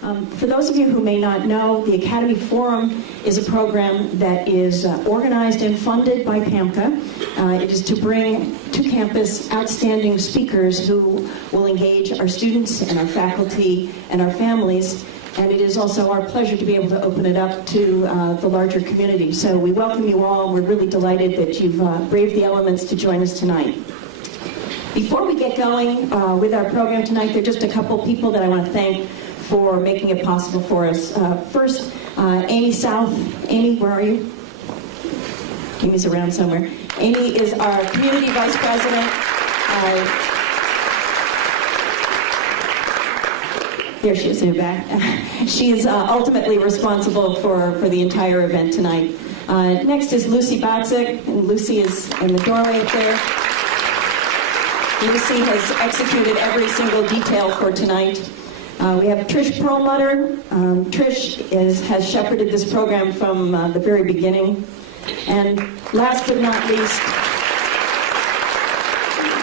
For those of you who may not know, the Academy Forum is a program that is organized and funded by PAMCA. It is to bring to campus outstanding speakers who will engage our students and our faculty and our families. And it is also our pleasure to be able to open it up to the larger community. So we welcome you all. We're really delighted that you've braved the elements to join us tonight. Before we get going with our program tonight, there are just a couple people that I want to thank for making it possible for us. First, Amy South. Amy, where are you? Amy's around somewhere. Amy is our Community Vice President. There she is in the back. She's ultimately responsible for the entire event tonight. Next is Lucy Batzik, and Lucy is in the doorway up there. Lucy has executed every single detail for tonight. We have Trish Perlmutter. Trish has shepherded this program from the very beginning. And last but not least,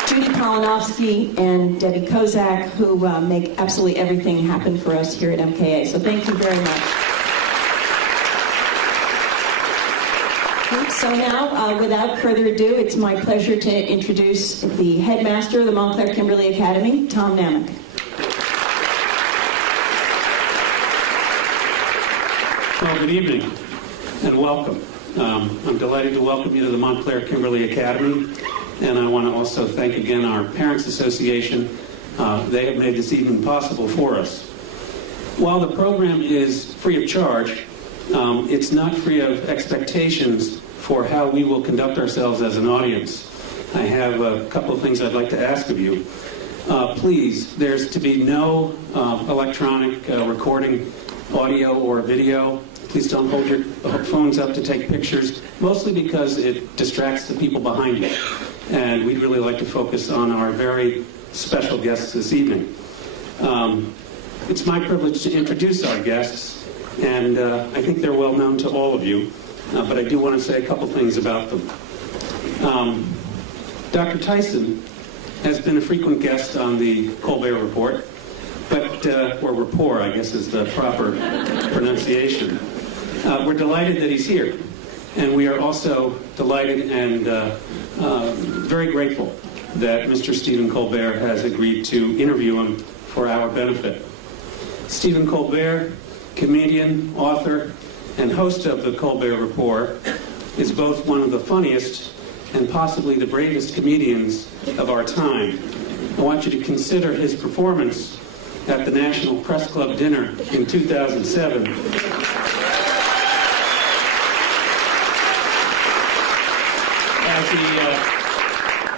Judy Polinovsky and Debbie Kozak, who make absolutely everything happen for us here at MKA. So thank you very much. So now, without further ado, it's my pleasure to introduce the headmaster of the Montclair Kimberly Academy, Tom Namick. Well, good evening and welcome. I'm delighted to welcome you to the Montclair Kimberly Academy, and I want to also thank again our Parents Association. They have made this evening possible for us. While the program is free of charge, it's not free of expectations for how we will conduct ourselves as an audience. I have a couple of things I'd like to ask of you. Please, there's to be no electronic recording, audio or video. Please don't hold your phones up to take pictures, mostly because it distracts the people behind you. And we'd really like to focus on our very special guests this evening. It's my privilege to introduce our guests, and I think they're well known to all of you, but I do want to say a couple things about them. Dr. Tyson has been a frequent guest on the Colbert Report, or rapport, I guess is the proper pronunciation. We're delighted that he's here, and we are also delighted and very grateful that Mr. Stephen Colbert has agreed to interview him for our benefit. Stephen Colbert, comedian, author, and host of the Colbert Report, is both one of the funniest and possibly the bravest comedians of our time. I want you to consider his performance at the National Press Club dinner in 2007.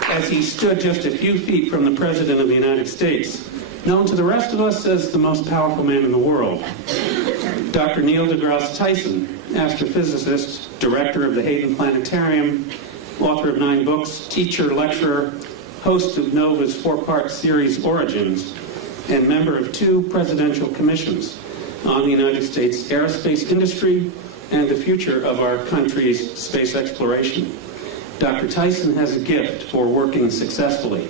As he stood just a few feet from the President of the United States, known to the rest of us as the most powerful man in the world. Dr. Neil deGrasse Tyson, astrophysicist, director of the Hayden Planetarium, author of 9 books, teacher, lecturer, host of NOVA's 4-part series Origins, and member of 2 presidential commissions on the United States aerospace industry and the future of our country's space exploration. Dr. Tyson has a gift for working successfully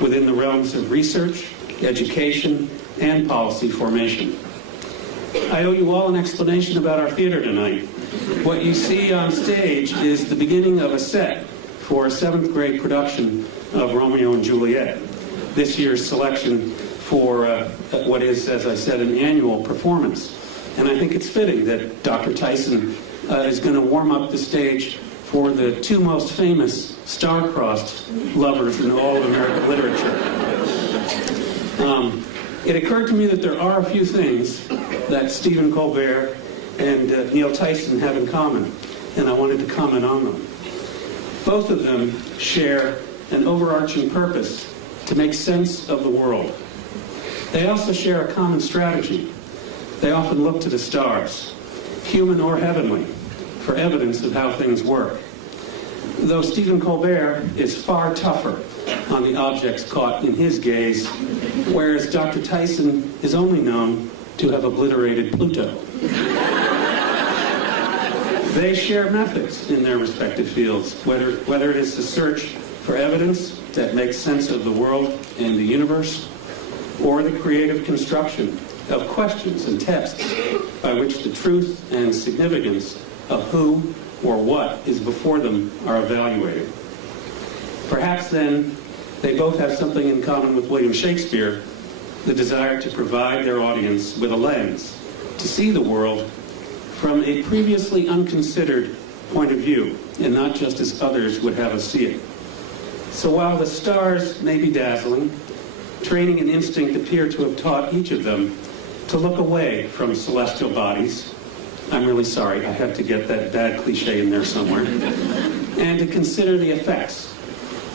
within the realms of research, education, and policy formation. I owe you all an explanation about our theater tonight. What you see on stage is the beginning of a set for a 7th grade production of Romeo and Juliet. This year's selection for what is, as I said, an annual performance. And I think it's fitting that Dr. Tyson is going to warm up the stage for the 2 most famous star-crossed lovers in all of American literature. It occurred to me that there are a few things that Stephen Colbert and Neil Tyson have in common, and I wanted to comment on them. Both of them share an overarching purpose to make sense of the world. They also share a common strategy. They often look to the stars, human or heavenly, for evidence of how things work. Though Stephen Colbert is far tougher on the objects caught in his gaze, whereas Dr. Tyson is only known to have obliterated Pluto. They share methods in their respective fields, whether it is the search for evidence that makes sense of the world and the universe, or the creative construction of questions and tests by which the truth and significance of who or what is before them are evaluated. Perhaps then they both have something in common with William Shakespeare, the desire to provide their audience with a lens to see the world from a previously unconsidered point of view, and not just as others would have us see it. So while the stars may be dazzling, training and instinct appear to have taught each of them to look away from celestial bodies. I'm really sorry, I have to get that bad cliche in there somewhere. And to consider the effects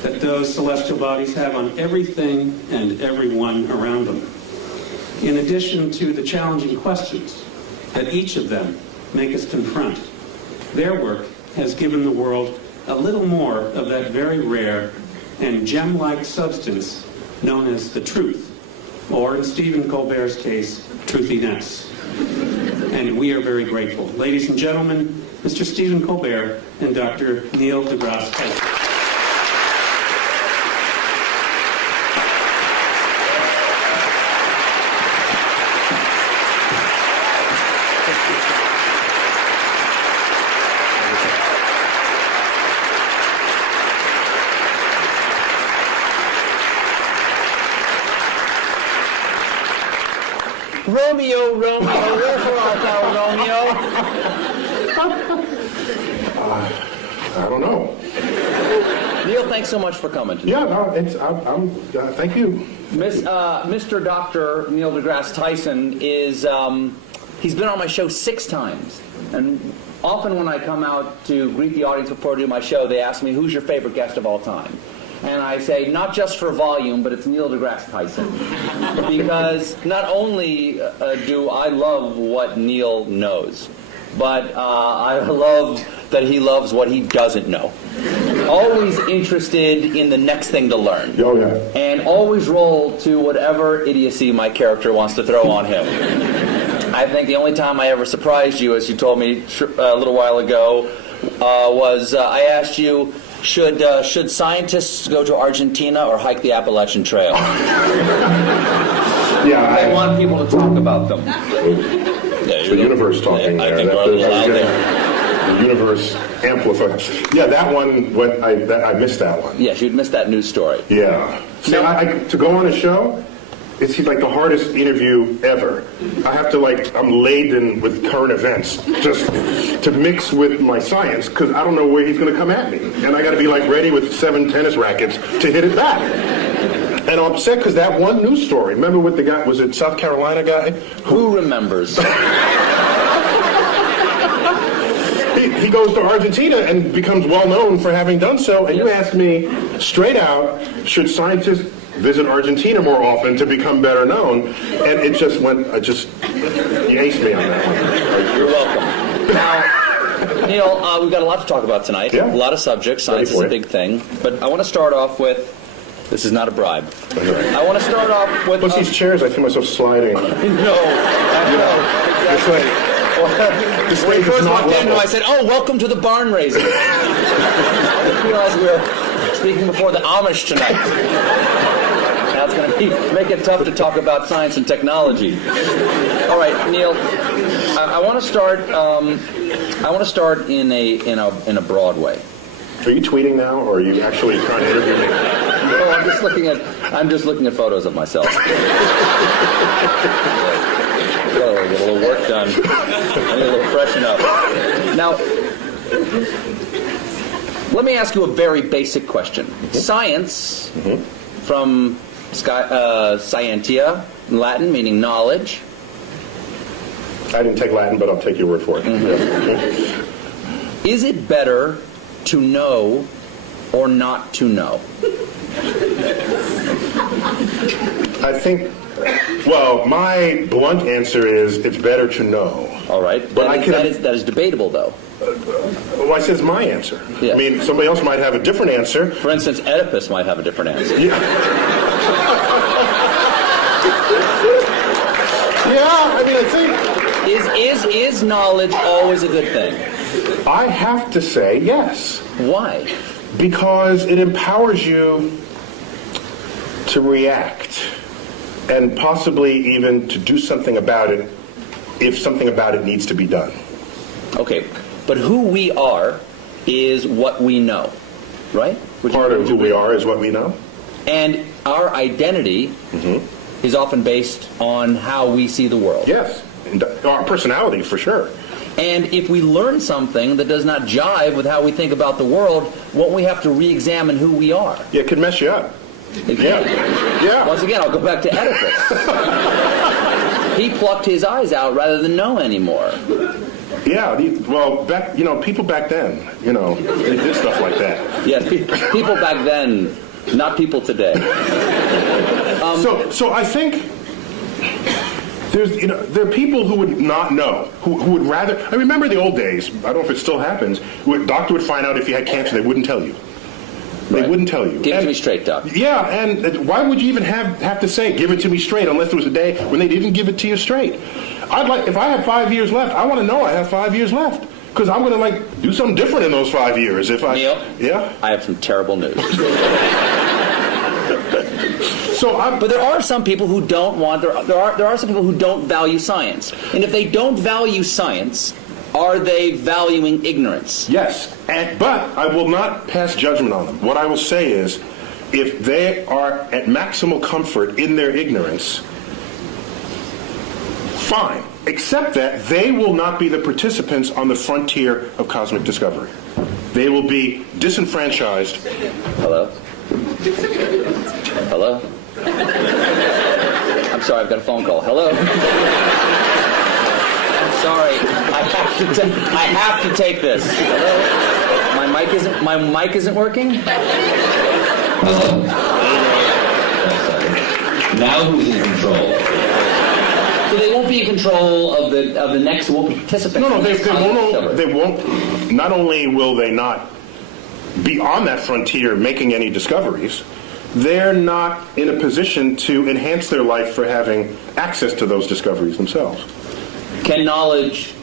that those celestial bodies have on everything and everyone around them. In addition to the challenging questions that each of them make us confront, their work has given the world a little more of that very rare and gem-like substance known as the truth, or in Stephen Colbert's case, truthiness. And we are very grateful. Ladies and gentlemen, Mr. Stephen Colbert and Dr. Neil deGrasse Tyson. Romeo, Romeo, wherefore art thou, Romeo? I don't know. Neil, thanks so much for coming today. Yeah, no, thank you. Mr. Dr. Neil deGrasse Tyson is, he's been on my show 6 times. And often when I come out to greet the audience before I do my show, they ask me, who's your favorite guest of all time? And I say, not just for volume, but it's Neil deGrasse Tyson. Because not only do I love what Neil knows, but I love that he loves what he doesn't know. Always interested in the next thing to learn. Oh, yeah. And always roll to whatever idiocy my character wants to throw on him. I think the only time I ever surprised you, as you told me a little while ago, was I asked you, should scientists go to Argentina or hike the Appalachian Trail? Yeah, I want people to talk about them. It's the universe talking I there. think we're a little loud there. The universe amplifies. Yeah, that one, I missed that one. Yes, you'd missed that news story. Yeah. See, to go on a show, it's like the hardest interview ever. I have to I'm laden with current events just to mix with my science because I don't know where he's going to come at me. And I got to be ready with 7 tennis rackets to hit it back. And I'm upset because that one news story, remember with the guy, was it South Carolina guy? Who remembers? He goes to Argentina and becomes well known for having done so. And you asked me straight out, should scientists visit Argentina more often to become better known? And it just went, you aced me on that one. You're welcome. Now, Neil, we've got a lot to talk about tonight. Yeah. A lot of subjects. Science is a big thing. But I want to start off with, this is not a bribe. I want to start off with... What's these chairs? I feel myself sliding. No. Exactly. When we first walked in, I said, oh, welcome to the barn raising. I realized we were speaking before the Amish tonight. Now it's going to make it tough to talk about science and technology. All right, Neil, I want to start. I want to start in a broad way. Are you tweeting now, or are you actually trying to interview me? No, I'm just looking at photos of myself. Get a little work done. I need a little freshen up. Now, let me ask you a very basic question. Mm-hmm. Science, from scientia, in Latin, meaning knowledge. I didn't take Latin, but I'll take your word for it. Mm-hmm. Is it better to know or not to know? I think, well, my blunt answer is it's better to know. All right. But that is debatable, though. Well, I said it's my answer. Yeah. I mean, somebody else might have a different answer. For instance, Oedipus might have a different answer. Yeah. Yeah, I mean, I think... Is knowledge always a good thing? I have to say yes. Why? Because it empowers you to react and possibly even to do something about it if something about it needs to be done. Okay, but who we are is what we know, right? Part of who we are is what we know. And our identity is often based on how we see the world. Yes, and our personality for sure. And if we learn something that does not jive with how we think about the world, won't we have to re-examine who we are? Yeah, it could mess you up. Yeah. Once again, I'll go back to Oedipus. He plucked his eyes out rather than know anymore. Yeah, well, people back then, they did stuff like that. Yes, people back then, not people today. So I think there are people who would not know, who would rather. I remember the old days. I don't know if it still happens. A doctor would find out if you had cancer, they wouldn't tell you. They wouldn't tell you. Give it to me straight, Doc. Yeah, and why would you even have to say give it to me straight unless there was a day when they didn't give it to you straight? If I have 5 years left, I want to know I have 5 years left because I'm going to do something different in those 5 years. Neil, yeah, I have some terrible news. But there are some people who don't want. There are some people who don't value science, and if they don't value science, are they valuing ignorance? Yes, but I will not pass judgment on them. What I will say is, if they are at maximal comfort in their ignorance, fine. Except that they will not be the participants on the frontier of cosmic discovery. They will be disenfranchised. Hello? Hello? I'm sorry, I've got a phone call. Hello? Sorry, I have to take this. Hello? My mic isn't working? Hello? Now who's in control? So they won't be in control of the next, won't be participants. No, they won't. Not only will they not be on that frontier making any discoveries, they're not in a position to enhance their life for having access to those discoveries themselves. Can knowledge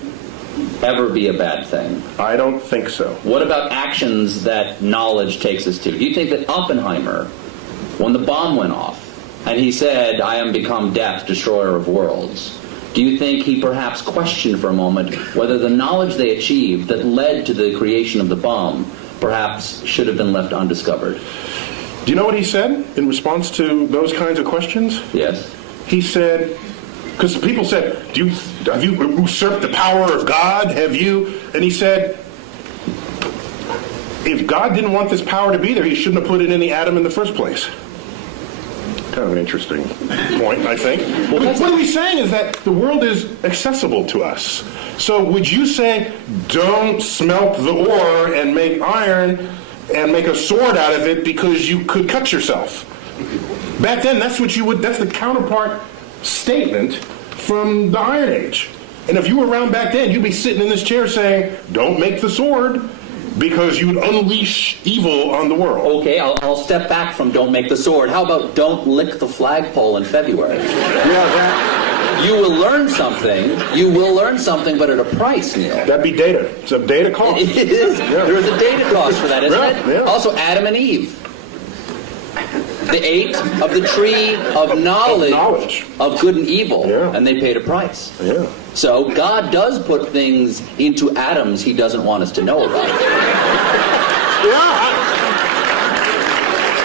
ever be a bad thing? I don't think so. What about actions that knowledge takes us to? Do you think that Oppenheimer, when the bomb went off, and he said, "I am become death, destroyer of worlds," do you think he perhaps questioned for a moment whether the knowledge they achieved that led to the creation of the bomb perhaps should have been left undiscovered? Do you know what he said in response to those kinds of questions? Yes. He said, because people said, have you usurped the power of God? Have you? And he said, if God didn't want this power to be there, he shouldn't have put it in the atom in the first place. Kind of an interesting point, I think. What he's saying is that the world is accessible to us. So would you say, don't smelt the ore and make iron and make a sword out of it because you could cut yourself? Back then, that's the counterpart statement from the Iron Age. And if you were around back then, you'd be sitting in this chair saying, don't make the sword, because you would unleash evil on the world. Okay, I'll step back from don't make the sword. How about don't lick the flagpole in February? Yeah, You will learn something. You will learn something, but at a price, Neil. that'd be data. It's a data cost. It is. Yeah. There is a data cost for that, isn't it? Yeah. Also, Adam and Eve. They ate of the tree of knowledge of good and evil, and they paid a price. Yeah. So God does put things into atoms he doesn't want us to know about.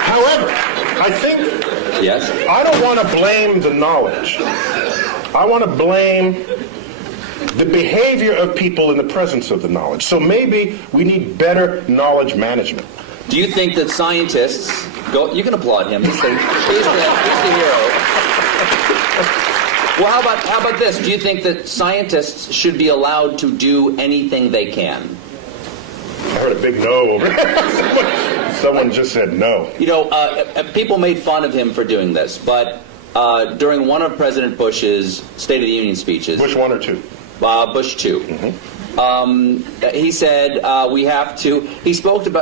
However, I think Yes? I don't want to blame the knowledge. I want to blame the behavior of people in the presence of the knowledge. So maybe we need better knowledge management. Do you think that scientists go? You can applaud him. He's the hero. Well, how about this? Do you think that scientists should be allowed to do anything they can? I heard a big no over there. Someone just said no. You know, people made fun of him for doing this, but during one of President Bush's State of the Union speeches, Bush 1 or 2? Bush 2. He said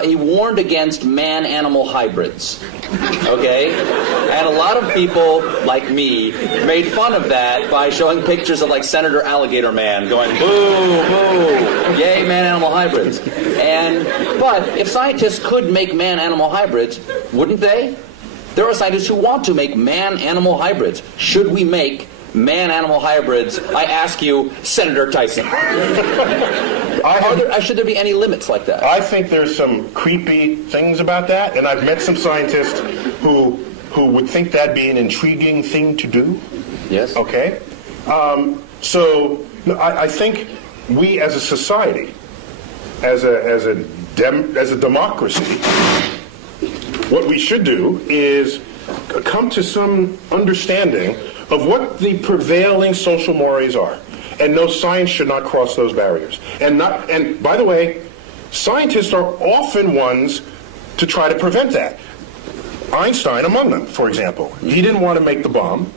he warned against man-animal hybrids. Okay? And a lot of people, like me, made fun of that by showing pictures of, like, Senator Alligator Man going, boo, boo, yay, man-animal hybrids. But if scientists could make man-animal hybrids, wouldn't they? There are scientists who want to make man-animal hybrids. Should we make man-animal hybrids? I ask you, Senator Tyson. Should there be any limits like that? I think there's some creepy things about that, and I've met some scientists who would think that'd be an intriguing thing to do. Yes. Okay? So I think we as a society, as a democracy, what we should do is come to some understanding of what the prevailing social mores are. And no, science should not cross those barriers. And by the way, scientists are often ones to try to prevent that. Einstein among them, for example. He didn't want to make the bomb.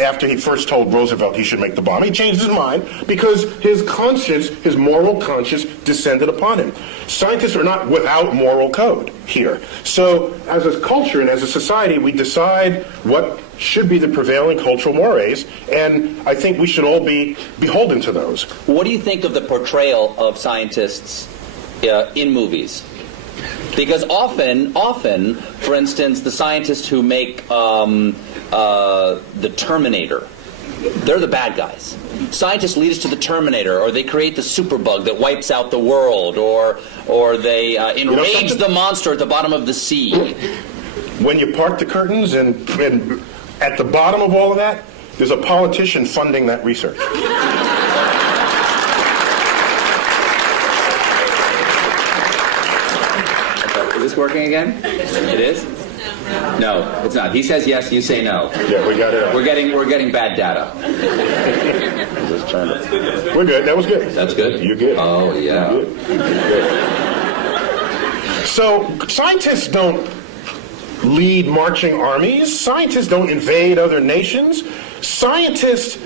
After he first told Roosevelt he should make the bomb, he changed his mind because his conscience, his moral conscience, descended upon him. Scientists are not without moral code here. So as a culture and as a society, we decide what should be the prevailing cultural mores, and I think we should all be beholden to those. What do you think of the portrayal of scientists in movies? Because often, for instance, the scientists who make the Terminator, they're the bad guys. Scientists lead us to the Terminator, or they create the superbug that wipes out the world, or they enrage the monster at the bottom of the sea. When you part the curtains and at the bottom of all of that, there's a politician funding that research. Is this working again? It is? No, it's not. He says yes, you say no. Yeah, we got it. We're getting bad data. We're good. That was good. That's good? You're good. Oh, yeah. You're good. So scientists don't lead marching armies. Scientists don't invade other nations. Scientists,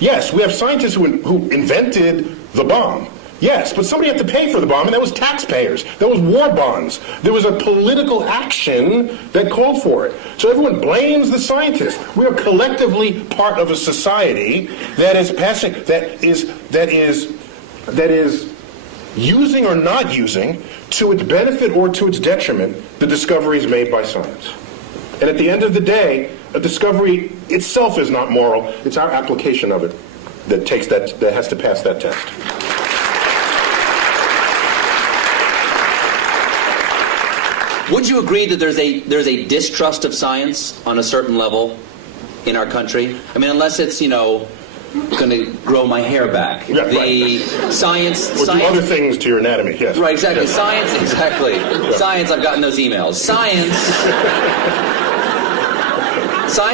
yes, we have scientists who invented the bomb. Yes, but somebody had to pay for the bomb, and that was taxpayers. That was war bonds. There was a political action that called for it. So everyone blames the scientists. We are collectively part of a society that is using or not using, to its benefit or to its detriment, the discoveries made by science. And at the end of the day, a discovery itself is not moral. It's our application of it that has to pass that test. Would you agree that there's a distrust of science on a certain level in our country? I mean, unless it's, going to grow my hair back. Yeah, the right. Science... Or do other things to your anatomy, yes. Right, exactly. Yes. Science, exactly. Yeah. Science, I've gotten those emails. Science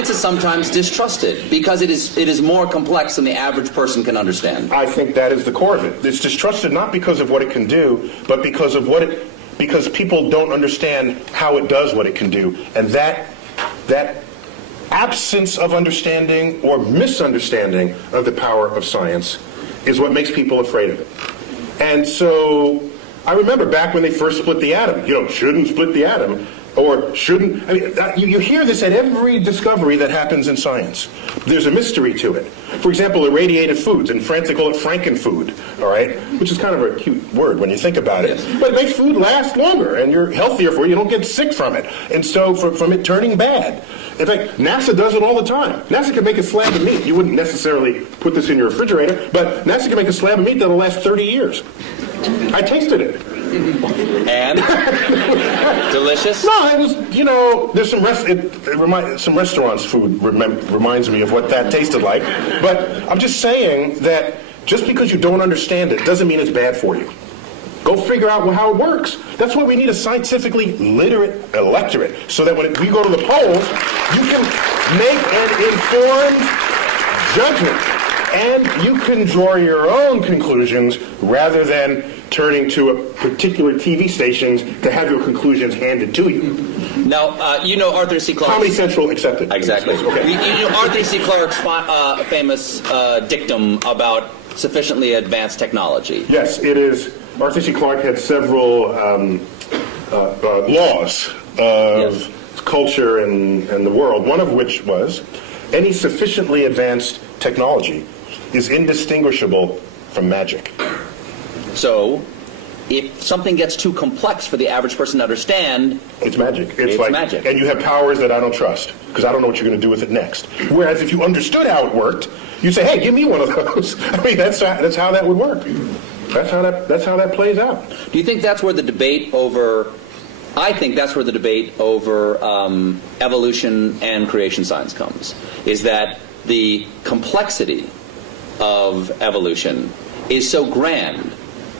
is sometimes distrusted because it is more complex than the average person can understand. I think that is the core of it. It's distrusted not because of what it can do, but because people don't understand how it does what it can do. And that absence of understanding or misunderstanding of the power of science is what makes people afraid of it. And so I remember back when they first split the atom, shouldn't split the atom, or shouldn't. I mean, you hear this at every discovery that happens in science. There's a mystery to it. For example, irradiated foods. In France, they call it frankenfood, all right? Which is kind of a cute word when you think about it. Yes. But it makes food last longer, and you're healthier for it. You don't get sick from it. And so from it turning bad. In fact, NASA does it all the time. NASA can make a slab of meat. You wouldn't necessarily put this in your refrigerator, but NASA can make a slab of meat that'll last 30 years. I tasted it. And? Delicious? No, it was, there's some restaurants' food reminds me of what that tasted like. But I'm just saying that just because you don't understand it doesn't mean it's bad for you. Go figure out how it works. That's why we need a scientifically literate electorate, so that when we go to the polls, you can make an informed judgment. And you can draw your own conclusions rather than turning to a particular TV stations to have your conclusions handed to you. Now, Arthur C. Clarke. Comedy Central accepted. Exactly. Okay. Arthur C. Clarke's famous dictum about sufficiently advanced technology. Yes, it is. Arthur C. Clarke had several laws of culture and the world, one of which was any sufficiently advanced technology is indistinguishable from magic. So, if something gets too complex for the average person to understand, It's magic. It's like magic. And you have powers that I don't trust because I don't know what you're going to do with it next. Whereas if you understood how it worked, you'd say, "Hey, give me one of those." I mean, that's how that would work. That's how that plays out. do you think that's where the debate over? I think that's where the debate over evolution and creation science comes. Is that the complexity of evolution is so grand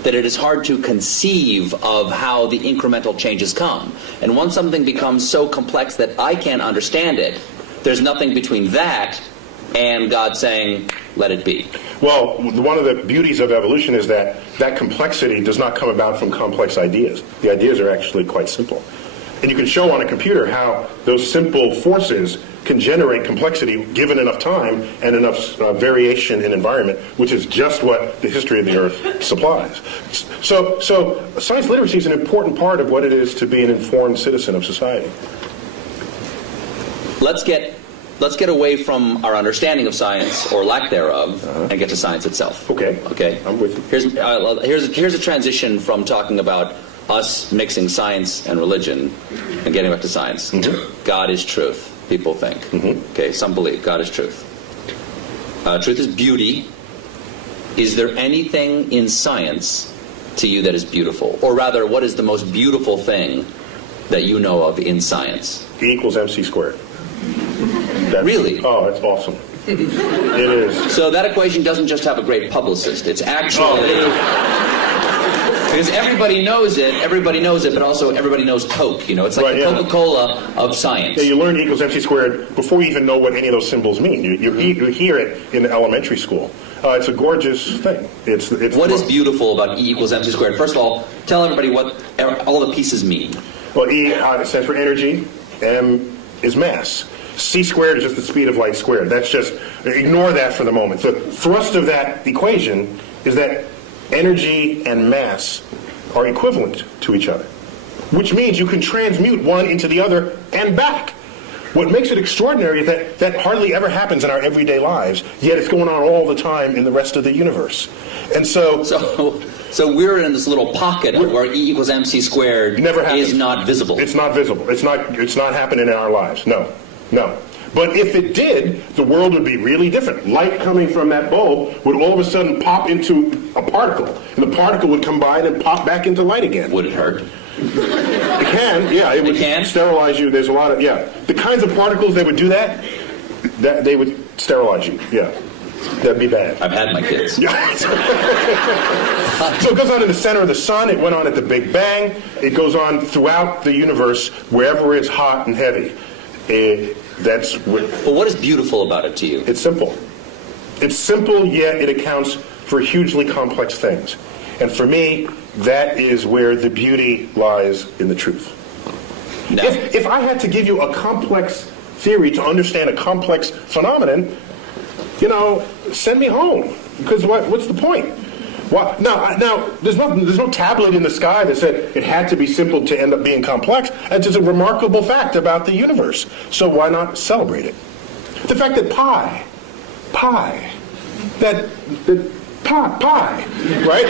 that it is hard to conceive of how the incremental changes come. And once something becomes so complex that I can't understand it, there's nothing between that and God saying, let it be. Well, one of the beauties of evolution is that complexity does not come about from complex ideas. The ideas are actually quite simple. And you can show on a computer how those simple forces can generate complexity given enough time and enough variation in environment, which is just what the history of the Earth supplies. So science literacy is an important part of what it is to be an informed citizen of society. Let's get away from our understanding of science, or lack thereof, and get to science itself. Okay. Okay. I'm with you. Here's a transition from talking about us mixing science and religion and getting back to science. Mm-hmm. God is truth, people think. Mm-hmm. Okay, some believe God is truth. Truth is beauty. Is there anything in science to you that is beautiful? Or rather, what is the most beautiful thing that you know of in science? E equals MC squared. Really? Oh, that's awesome. It is. So that equation doesn't just have a great publicist. It's actually... Because everybody knows it, but also everybody knows Coke. You know, it's like Right, the yeah. Coca-Cola of science. Yeah, you learn E equals MC squared before you even know what any of those symbols mean. You hear it in elementary school. It's a gorgeous thing. It's What is beautiful about E equals MC squared? First of all, tell everybody what all the pieces mean. Well, E stands for energy. M is mass. C squared is just the speed of light squared. That's just, ignore that for the moment. The thrust of that equation is that energy and mass are equivalent to each other, which means you can transmute one into the other and back. What makes it extraordinary is that that hardly ever happens in our everyday lives, yet it's going on all the time in the rest of the universe. And so we're in this little pocket where E equals MC squared never happens. is not visible. It's not visible. It's not happening in our lives. No. But if it did, the world would be really different. Light coming from that bulb would all of a sudden pop into a particle, and the particle would combine and pop back into light again. Would it hurt? It can, yeah. It would sterilize you. There's a lot of, yeah. The kinds of particles that would do that they would sterilize you, yeah. That'd be bad. I've had my kids. Yeah. So it goes on in the center of the sun. It went on at the Big Bang. It goes on throughout the universe, wherever it's hot and heavy. But what is beautiful about it to you? It's simple. It's simple, yet it accounts for hugely complex things. And for me, that is where the beauty lies in the truth. No. If I had to give you a complex theory to understand a complex phenomenon, send me home. Because what's the point? Well, now, there's no tablet in the sky that said it had to be simple to end up being complex. That's just a remarkable fact about the universe. So why not celebrate it? The fact that pi, right?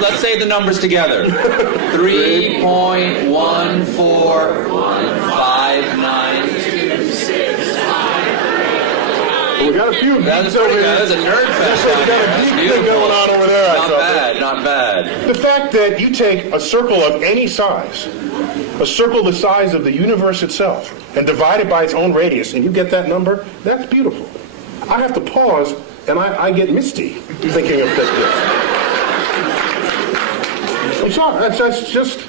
Let's say the numbers together. 3.1415926. We got a few geeks over here. That's a nerd fest. We got a geek thing going on over there. Not bad. The fact that you take a circle of any size, a circle the size of the universe itself, and divide it by its own radius, and you get that number, that's beautiful. I have to pause, and I get misty thinking of this. I'm sorry, that's just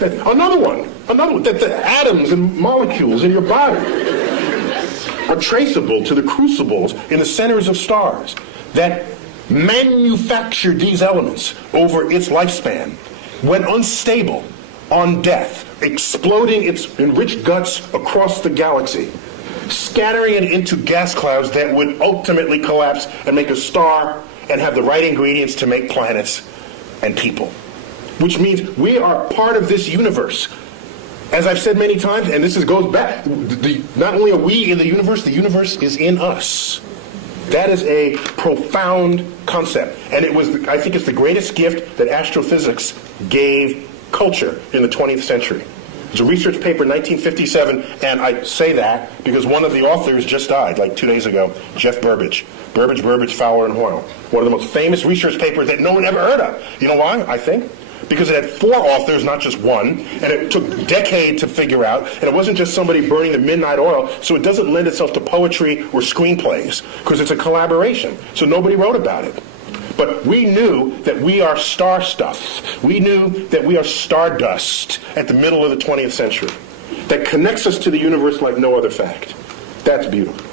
another one, that the atoms and molecules in your body are traceable to the crucibles in the centers of stars that manufactured these elements over its lifespan, when unstable, on death, exploding its enriched guts across the galaxy, scattering it into gas clouds that would ultimately collapse and make a star and have the right ingredients to make planets and people. Which means we are part of this universe. As I've said many times, and this goes back, not only are we in the universe is in us. That is a profound concept. And it was, I think it's the greatest gift that astrophysics gave culture in the 20th century. It's a research paper in 1957, and I say that because one of the authors just died, like 2 days ago, Jeff Burbidge. Burbidge, Fowler, and Hoyle. One of the most famous research papers that no one ever heard of. You know why, I think? Because it had 4 authors, not just one, and it took a decade to figure out, and it wasn't just somebody burning the midnight oil, so it doesn't lend itself to poetry or screenplays, because it's a collaboration, so nobody wrote about it. But we knew that we are star stuff. We knew that we are stardust at the middle of the 20th century. That connects us to the universe like no other fact. That's beautiful.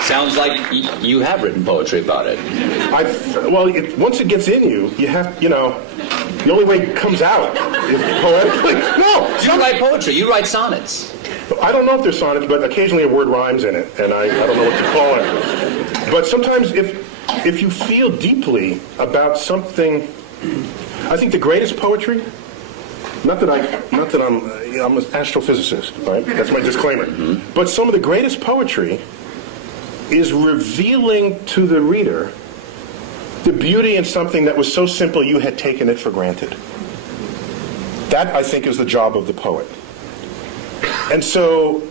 Sounds like you have written poetry about it. Once it gets in you, you have, the only way it comes out is poetically. No! You write poetry. You write sonnets. I don't know if they're sonnets, but occasionally a word rhymes in it, and I don't know what to call it. But sometimes if you feel deeply about something, I think the greatest poetry, not that I'm an astrophysicist, right? That's my disclaimer. Mm-hmm. But some of the greatest poetry is revealing to the reader the beauty in something that was so simple you had taken it for granted. That, I think, is the job of the poet. And so,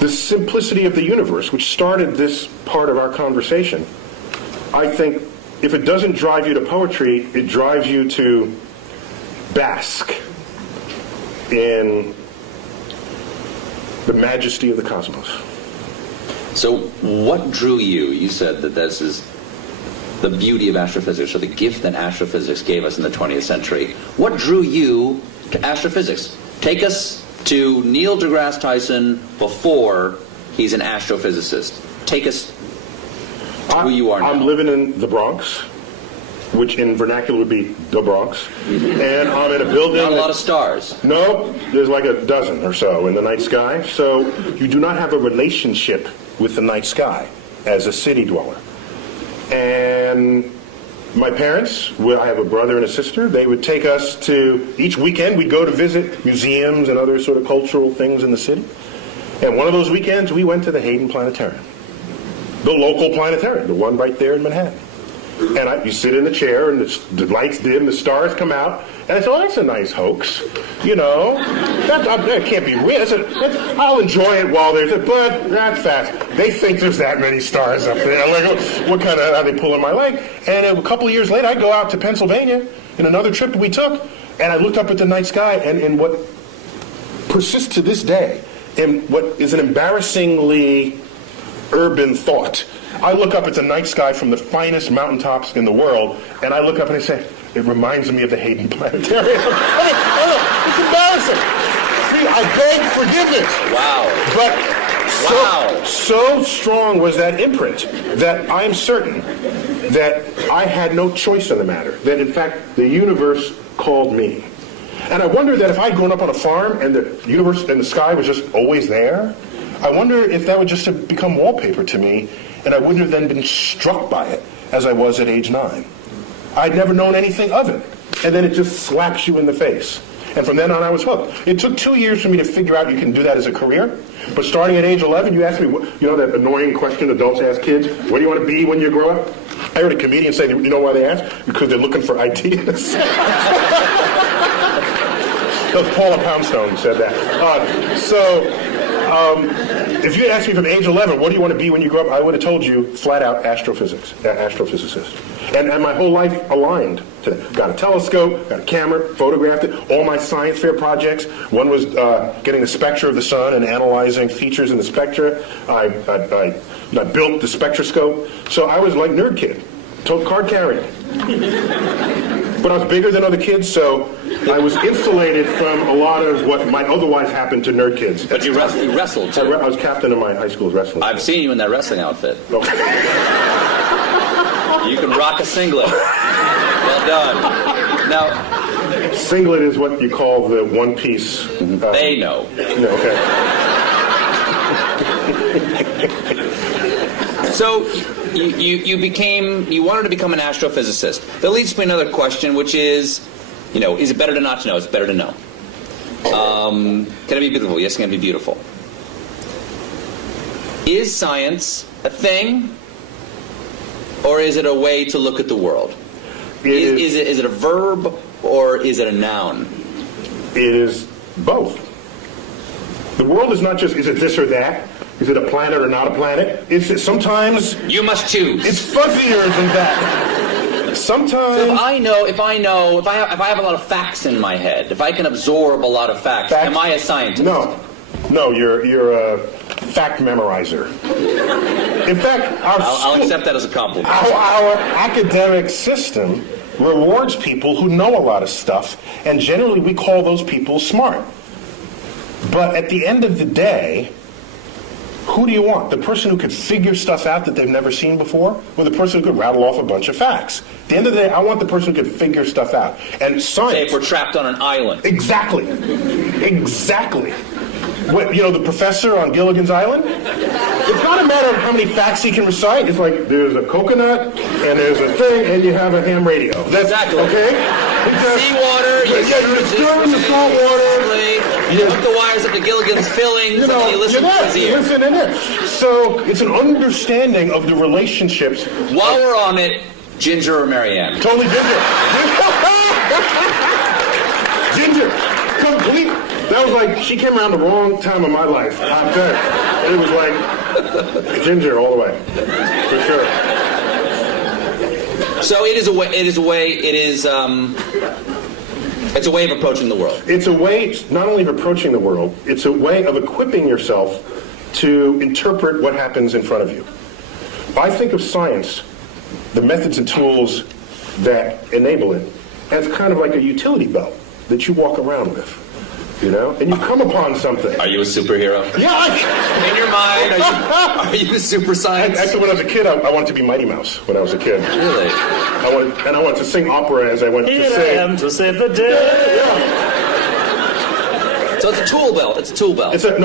the simplicity of the universe, which started this part of our conversation, I think, if it doesn't drive you to poetry, it drives you to bask in the majesty of the cosmos. So what drew you? You said that this is the beauty of astrophysics, or the gift that astrophysics gave us in the 20th century. What drew you to astrophysics? Take us to Neil deGrasse Tyson before he's an astrophysicist. Take us to who you are now. I'm living in the Bronx, which in vernacular would be the Bronx. And I'm in a building... Not a lot of stars. No, there's like a dozen or so in the night sky. So you do not have a relationship with the night sky as a city dweller. And my parents, I have a brother and a sister, they would take us to, each weekend we'd go to visit museums and other sort of cultural things in the city. And one of those weekends we went to the Hayden Planetarium. The local planetarium, the one right there in Manhattan. And you sit in the chair, and the lights dim, the stars come out, and I said, "Oh, that's a nice hoax, that can't be real. I'll enjoy it while there's it, but that's fast. They think there's that many stars up there. Like, what kind of, are they pulling my leg?" And a couple of years later, I go out to Pennsylvania in another trip that we took, and I looked up at the night sky, and in what persists to this day, in what is an embarrassingly urban thought, I look up at the night sky from the finest mountaintops in the world, and I look up and I say, "It reminds me of the Hayden Planetarium." It's embarrassing. See, I beg forgiveness. Wow. But so strong was that imprint that I'm certain that I had no choice in the matter. That, in fact, the universe called me. And I wonder that if I'd grown up on a farm and the universe and the sky was just always there, I wonder if that would just have become wallpaper to me, and I wouldn't have then been struck by it as I was at age 9. I'd never known anything of it. And then it just slaps you in the face. And from then on, I was hooked. It took 2 years for me to figure out you can do that as a career. But starting at age 11, you asked me, that annoying question adults ask kids, what do you want to be when you grow up? I heard a comedian say, you know why they ask? Because they're looking for ideas. Paula Poundstone said that. If you asked me from age 11, what do you want to be when you grow up, I would have told you flat out astrophysicist. And my whole life aligned to that. Got a telescope, got a camera, photographed it. All my science fair projects. One was getting the spectra of the sun and analyzing features in the spectra. I built the spectroscope. So I was like nerd kid, card carrying. But I was bigger than other kids, so I was insulated from a lot of what might otherwise happen to nerd kids. But you wrestled, too. I was captain of my high school's wrestling team. I've seen you in that wrestling outfit. Oh. You can rock a singlet. Well done. Now, singlet is what you call the one-piece... they know. No, okay. So, you wanted to become an astrophysicist. That leads to another question, which is, Is it better to not to know? It's better to know. Can it be beautiful? Yes, can it be beautiful? Is science a thing, or is it a way to look at the world? Is it a verb, or is it a noun? It is both. The world is not just, is it this or that? Is it a planet or not a planet? It's sometimes... You must choose. It's fuzzier than that. Sometimes... So if I have a lot of facts in my head, if I can absorb a lot of facts, am I a scientist? No, you're a fact memorizer. In fact, I'll accept that as a compliment. Our academic system rewards people who know a lot of stuff, and generally we call those people smart. But at the end of the day, who do you want? The person who could figure stuff out that they've never seen before, or the person who could rattle off a bunch of facts? At the end of the day, I want the person who could figure stuff out. And science... Say if we're trapped on an island. Exactly. What, the professor on Gilligan's Island? It's not a matter of how many facts he can recite. It's like, there's a coconut, and there's a thing, and you have a ham radio. That's, exactly. Okay? Seawater, you stir in the salt water, you hook the wires up to Gilligan's fillings, and then you listen to his ear. Listen in it. So, it's an understanding of the relationships. While we're on it, Ginger or Marianne? Totally Ginger. Ginger. Complete. That was like, she came around the wrong time of my life. I'm telling you. It was like Ginger all the way. For sure. So it's a way of approaching the world. It's a way not only of approaching the world, it's a way of equipping yourself to interpret what happens in front of you. I think of science, the methods and tools that enable it, as kind of like a utility belt that you walk around with. And you come upon something. Are you a superhero? Yeah. In your mind, are you a super scientist? Actually, when I was a kid, I wanted to be Mighty Mouse when I was a kid. Really? I wanted to sing opera as I went to sing. Here I am to save the day. Yeah. So it's a tool belt. It's a tool belt. It's a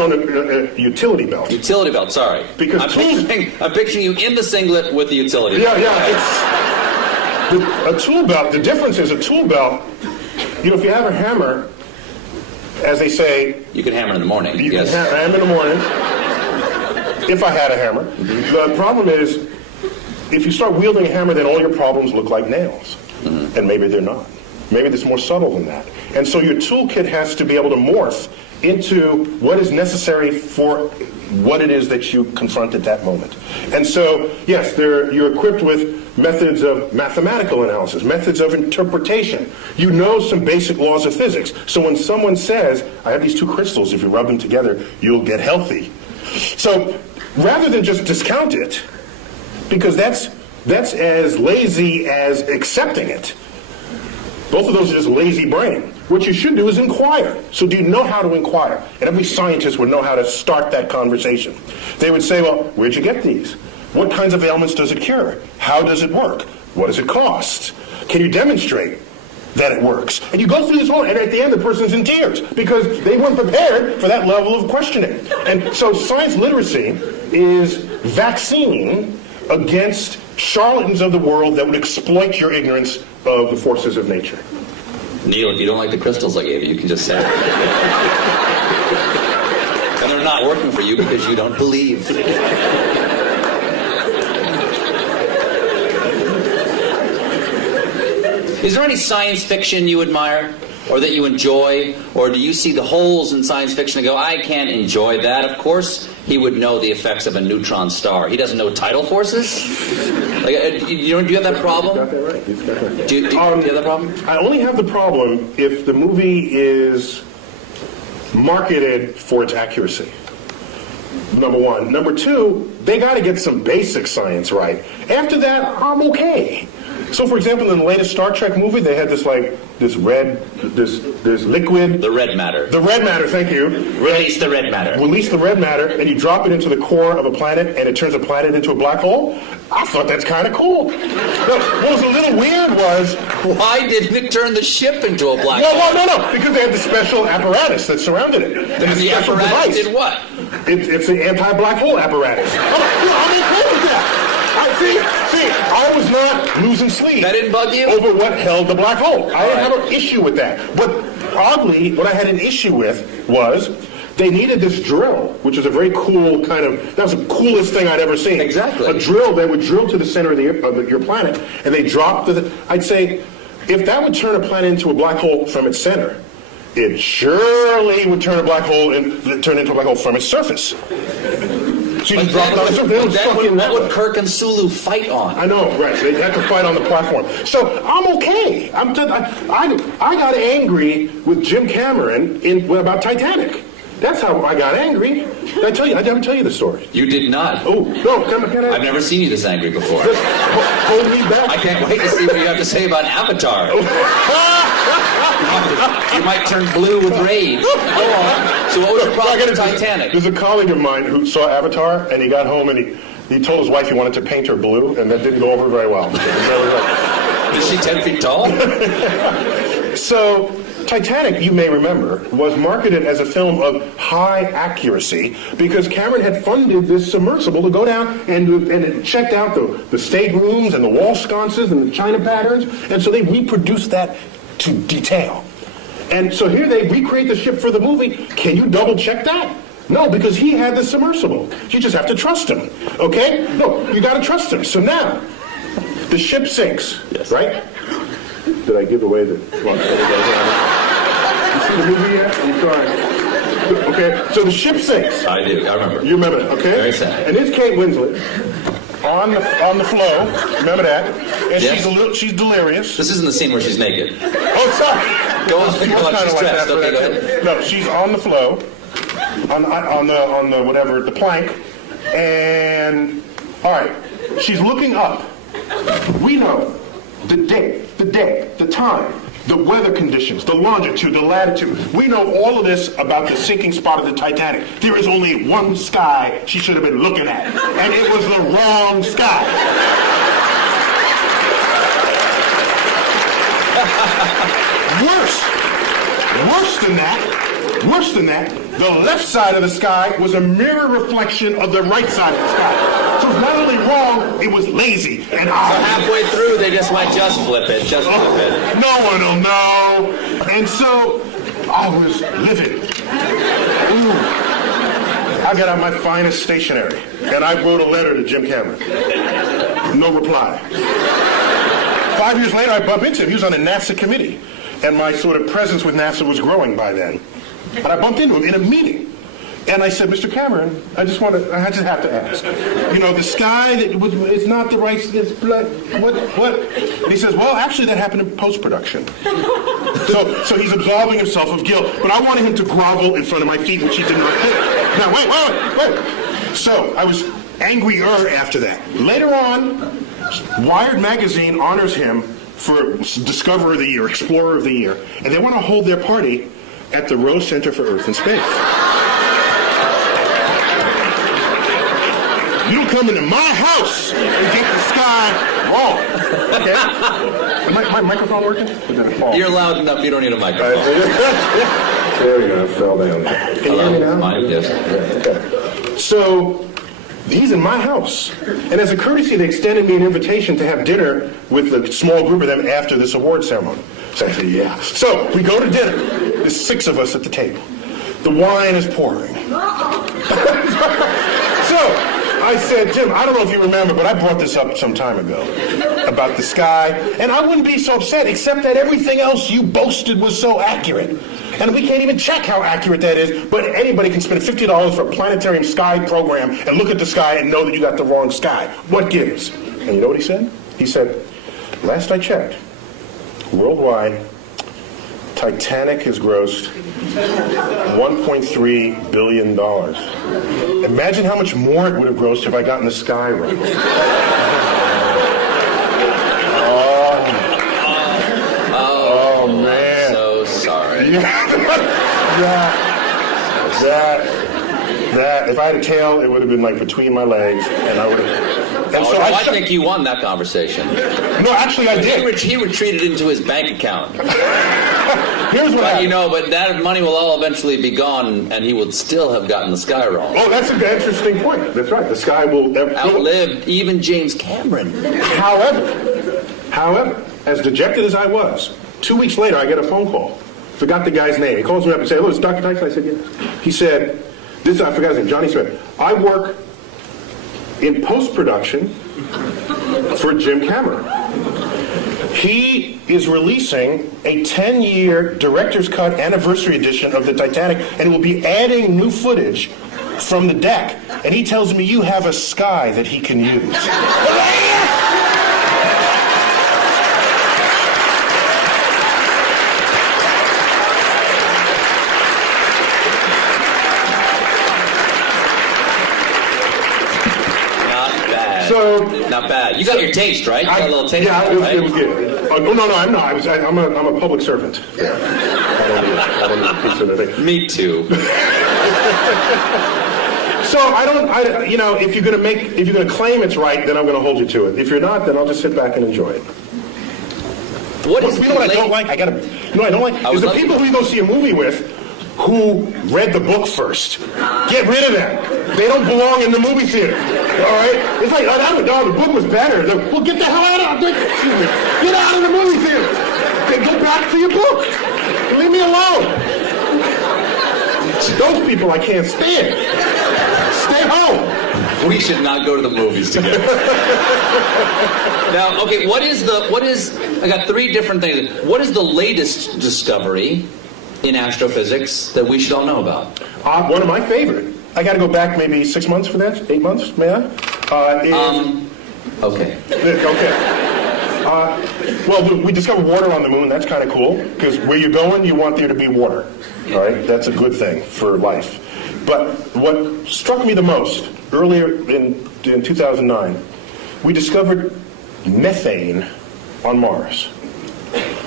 utility belt. Utility belt. Sorry. Because I'm picturing you in the singlet with the utility belt. Yeah. It's a tool belt. The difference is a tool belt. If you have a hammer. As they say... You can hammer in the morning. You can hammer in the morning. If I had a hammer. The problem is, if you start wielding a hammer, then all your problems look like nails. Mm-hmm. And maybe they're not. Maybe it's more subtle than that. And so your toolkit has to be able to morph into what is necessary for what it is that you confront at that moment. And so, yes, you're equipped with methods of mathematical analysis, methods of interpretation. You know some basic laws of physics. So when someone says, I have these two crystals, if you rub them together, you'll get healthy. So rather than just discount it, because that's as lazy as accepting it. Both of those are just lazy brain. What you should do is inquire. So do you know how to inquire? And every scientist would know how to start that conversation. They would say, well, where'd you get these? What kinds of ailments does it cure? How does it work? What does it cost? Can you demonstrate that it works? And you go through this whole, and at the end the person's in tears because they weren't prepared for that level of questioning. And so science literacy is vaccine against charlatans of the world that would exploit your ignorance of the forces of nature. Neil, if you don't like the crystals I gave you, you can just say it. And they're not working for you because you don't believe. Is there any science fiction you admire? Or that you enjoy? Or do you see the holes in science fiction and go, I can't enjoy that? Of course he would know the effects of a neutron star. He doesn't know tidal forces? Like, do you have that problem? You've got that right. You've got that right. Do you have that problem? I only have the problem if the movie is marketed for its accuracy. Number one. Number two, they got to get some basic science right. After that, I'm okay. So, for example, in the latest Star Trek movie, they had this liquid. The red matter. The red matter, thank you. Release the red matter. Release the red matter, and you drop it into the core of a planet, and it turns a planet into a black hole. I thought that's kind of cool. What was a little weird was... Why didn't it turn the ship into a black hole? No, because they had the special apparatus that surrounded it. And the apparatus did what? It's the anti-black hole apparatus. I'm okay with that. See, I was not losing sleep. That didn't bug you? Over what held the black hole. I didn't have an issue with that. But oddly, what I had an issue with was they needed this drill, which is a very cool kind of, that was the coolest thing I'd ever seen. Exactly. A drill that would drill to the center of your planet, and they dropped I'd say, if that would turn a planet into a black hole from its center, it surely would turn into a black hole from its surface. So you just drop it on the surface. What would Kirk and Sulu fight on? I know, right? They had to fight on the platform. So I'm okay. I got angry with Jim Cameron about Titanic. That's how I got angry. Did I tell you? I didn't tell you the story. You did not. Oh no! Can I? I've never seen you this angry before. Just hold me back. I can't wait to see what you have to say about Avatar. You might turn blue with rage. Go on. So what was your problem with Titanic? There's a colleague of mine who saw Avatar, and he got home and he told his wife he wanted to paint her blue, and that didn't go over very well. Is she 10 feet tall? So, Titanic, you may remember, was marketed as a film of high accuracy because Cameron had funded this submersible to go down and it checked out the staterooms and the wall sconces and the china patterns, and so they reproduced that to detail. And so here they recreate the ship for the movie. Can you double check that? No, because he had the submersible. You just have to trust him, okay? No, you got to trust him. So now, the ship sinks, right? Did I give away the... Well, you see the movie yet? I'm sorry. Okay, so the ship sinks. I do. I remember. You remember that, okay? Very sad. And it's Kate Winslet on the flow. Remember that? And Yes. she's delirious. This isn't the scene where she's naked. Oh, sorry. Go on. She was Go on. kind She's of like dressed. that. Okay, go But ahead. no, she's on the flow, on the whatever, the plank, and all right, she's looking up. We know the date, the time, the weather conditions, the longitude, the latitude. We know all of this about the sinking spot of the Titanic. There is only one sky she should have been looking at, and it was the wrong sky. Worse than that, the left side of the sky was a mirror reflection of the right side of the sky. So it's not only wrong, it was lazy and So odd. halfway through, they just went, just flip it. Just flip it. No one will know. And so I was livid. Ooh. I got out my finest stationery and I wrote a letter to Jim Cameron. No reply. 5 years later, I bumped into him. He was on a NASA committee. And my sort of presence with NASA was growing by then. And I bumped into him in a meeting. And I said, Mr. Cameron, I just have to ask. You know, the sky, it's not the right, it's black, what? And he says, well, actually that happened in post-production. So he's absolving himself of guilt. But I wanted him to grovel in front of my feet, which he did not do. Now, wait. So I was angrier after that. Later on, Wired magazine honors him for Discoverer of the Year, Explorer of the Year, and they want to hold their party at the Rose Center for Earth and Space. You don't come into my house and get the sky wrong. Okay? My microphone working? Or did it fall? You're loud enough, you don't need a microphone. There we go, it fell down. Can you hear me now? Mine, yes. Okay. So, he's in my house. And as a courtesy, they extended me an invitation to have dinner with a small group of them after this award ceremony. So I said, yeah. So we go to dinner. There's 6 of us at the table. The wine is pouring. So I said, Jim, I don't know if you remember, but I brought this up some time ago about the sky. And I wouldn't be so upset, except that everything else you boasted was so accurate. And we can't even check how accurate that is, but anybody can spend $50 for a planetarium sky program and look at the sky and know that you got the wrong sky. What gives? And you know what he said? He said, last I checked, worldwide, Titanic has grossed $1.3 billion. Imagine how much more it would have grossed if I gotten the sky right. Oh, man. So sorry. That, if I had a tail, it would have been like between my legs, and I would have... And so I think you won that conversation. No, actually I did. He retreated into his bank account. Here's what But happened. you know, but that money will all eventually be gone, and he would still have gotten the sky wrong. Oh, that's an interesting point. That's right. The sky will Outlived even James Cameron. However, as dejected as I was, 2 weeks later I get a phone call. Forgot the guy's name. He calls me up and says, "Hello, it's Dr. Tyson." I said, "Yes." He said, I forgot his name, Johnny Smith. "I work in post-production for Jim Cameron. He is releasing a 10-year director's cut anniversary edition of the Titanic, and will be adding new footage from the deck. And he tells me you have a sky that he can use." Not bad. You got your taste, right? You got a little taste. Yeah, right? it was good. No, I'm not. I'm a public servant. Yeah. I don't need a piece of the thing. Me too. So if you're gonna claim it's right, then I'm gonna hold you to it. If you're not, then I'll just sit back and enjoy it. What is You know what I don't like? I don't like is the people who you go see a movie with who read the book first. Get rid of them. They don't belong in the movie theater. All right? It's like, the book was better. Well, get the hell out of Get out of the movie theater. Then go back to your book. Leave me alone. Those people I can't stand. Stay home. We should not go to the movies together. Now, okay, I got three different things. What is the latest discovery in astrophysics that we should all know about? One of my favorite. I got to go back maybe 6 months for that. 8 months, may I? Okay. Okay. Well, we discovered water on the moon. That's kind of cool, because where you're going, you want there to be water. All right? That's a good thing for life. But what struck me the most, earlier in 2009, we discovered methane on Mars.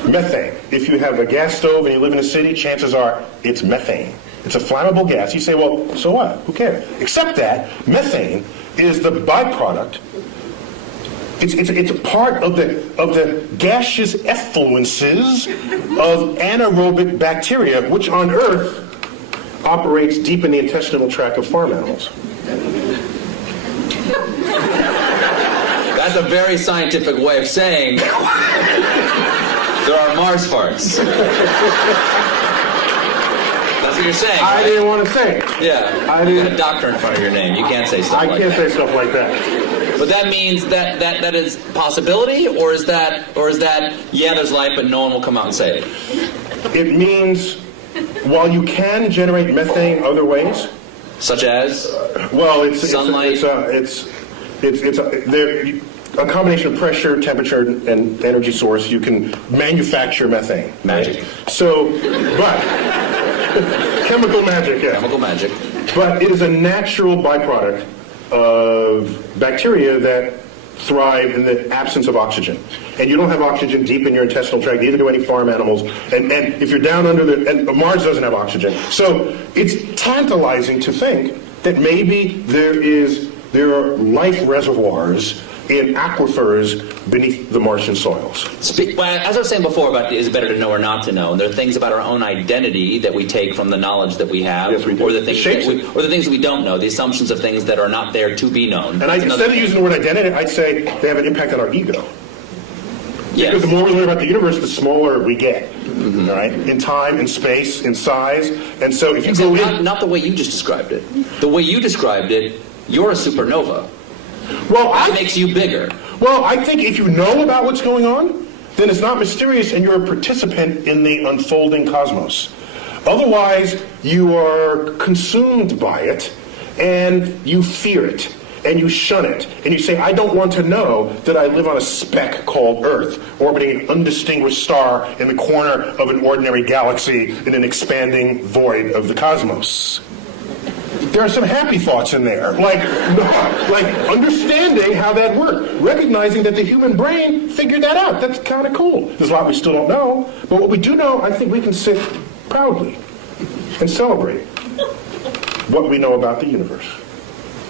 Methane. If you have a gas stove and you live in a city, chances are it's methane. It's a flammable gas. You say, well, so what? Who cares? Except that methane is the byproduct. It's a part of the gaseous effluences of anaerobic bacteria, which on Earth operates deep in the intestinal tract of farm animals. That's a very scientific way of saying there are Mars farts. That's what you're saying, right? I didn't want to say it. Yeah. You got a doctor in front of your name. You can't say stuff like that. I can't say stuff like that. But that means that is possibility, or is that yeah, there's life, but no one will come out and say it? It means while you can generate methane other ways, such as sunlight. It's a combination of pressure, temperature, and energy source. You can manufacture methane. Magic. But chemical magic. Yeah. Chemical magic. But it is a natural byproduct of bacteria that thrive in the absence of oxygen. And you don't have oxygen deep in your intestinal tract, neither do any farm animals. And if you're down under and Mars doesn't have oxygen. So it's tantalizing to think that maybe there are life reservoirs in aquifers beneath the Martian soils. As I was saying before about is it better to know or not to know, and there are things about our own identity that we take from the knowledge that we have, yes, we do. or the things that we don't know, the assumptions of things that are not there to be known. And instead of using the word identity, I'd say they have an impact on our ego. Yes. Because the more we learn about the universe, the smaller we get. Mm-hmm. All right? In time, in space, in size. And so if you go in... Not the way you just described it. The way you described it, you're a supernova. Well, that makes you bigger. Well, I think if you know about what's going on, then it's not mysterious and you're a participant in the unfolding cosmos. Otherwise, you are consumed by it and you fear it and you shun it. And you say, I don't want to know that I live on a speck called Earth, orbiting an undistinguished star in the corner of an ordinary galaxy in an expanding void of the cosmos. There are some happy thoughts in there, like understanding how that worked, recognizing that the human brain figured that out. That's kind of cool. There's a lot we still don't know, but what we do know, I think we can sit proudly and celebrate what we know about the universe.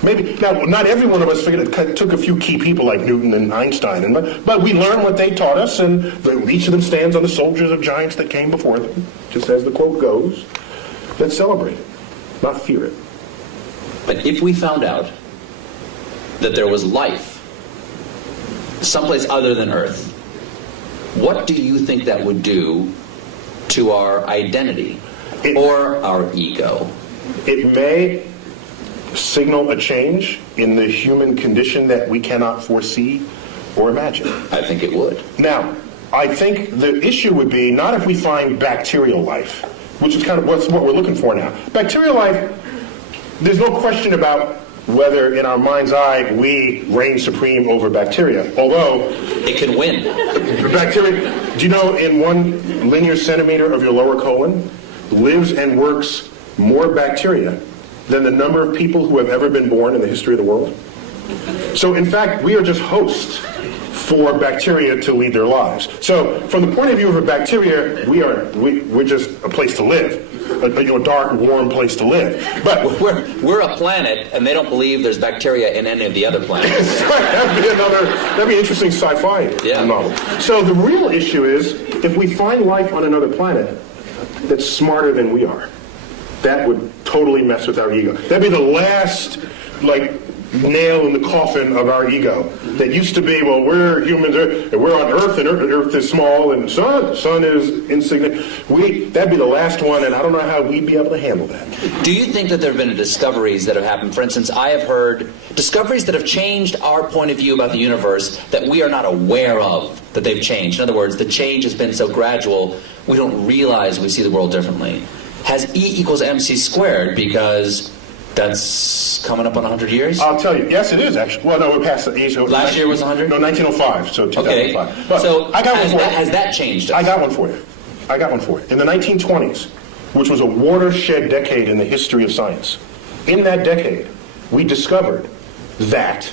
Maybe now, not every one of us figured it took a few key people like Newton and Einstein, but we learned what they taught us, and each of them stands on the shoulders of giants that came before them, just as the quote goes. Let's celebrate it, not fear it. But if we found out that there was life someplace other than Earth, what do you think that would do to our identity or our ego? It may signal a change in the human condition that we cannot foresee or imagine. I think it would. Now, I think the issue would be not if we find bacterial life, which is kind of what we're looking for now. Bacterial life, there's no question about whether in our mind's eye we reign supreme over bacteria, although it can win. Bacteria, do you know in 1 linear centimeter of your lower colon lives and works more bacteria than the number of people who have ever been born in the history of the world? So in fact, we are just hosts for bacteria to lead their lives. So from the point of view of a bacteria, we're just a place to live. A dark, warm place to live. But we're a planet, and they don't believe there's bacteria in any of the other planets. that'd be an interesting sci-fi novel. So the real issue is, if we find life on another planet that's smarter than we are, that would totally mess with our ego. That'd be the last, nail in the coffin of our ego. That used to be, well, we're humans, and we're on Earth, and Earth is small, and sun is insignificant. That'd be the last one, and I don't know how we'd be able to handle that. Do you think that there have been discoveries that have happened? For instance, I have heard discoveries that have changed our point of view about the universe that we are not aware of, that they've changed. In other words, the change has been so gradual, we don't realize we see the world differently. Has E equals MC squared, because that's coming up on 100 years? I'll tell you. Yes, it is, actually. Well, no, we're past the age. Last year was 100? No, 1905, so 2005. Okay. But so I got one for you. Has that changed us? I got one for you. In the 1920s, which was a watershed decade in the history of science, in that decade, we discovered that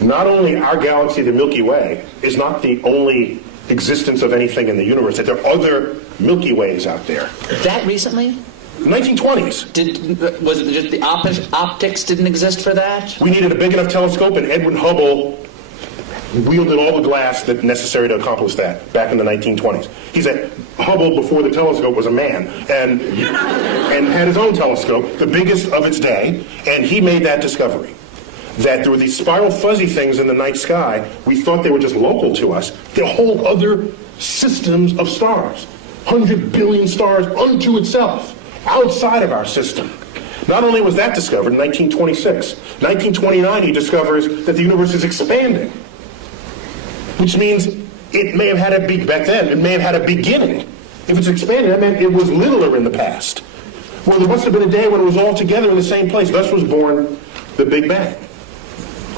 not only our galaxy, the Milky Way, is not the only existence of anything in the universe, that there are other Milky Ways out there. That recently? 1920s. Was it just the optics didn't exist for that? We needed a big enough telescope, and Edwin Hubble wielded all the glass that necessary to accomplish that back in the 1920s. He said Hubble, before the telescope, was a man and had his own telescope, the biggest of its day, and he made that discovery. That there were these spiral fuzzy things in the night sky. We thought they were just local to us. They're whole other systems of stars. 100 billion stars unto itself, outside of our system. Not only was that discovered in 1926, 1929 he discovers that the universe is expanding, which means it may have had a back then, it may have had a beginning. If it's expanding, that meant it was littler in the past. Well, there must have been a day when it was all together in the same place. Thus was born the Big Bang.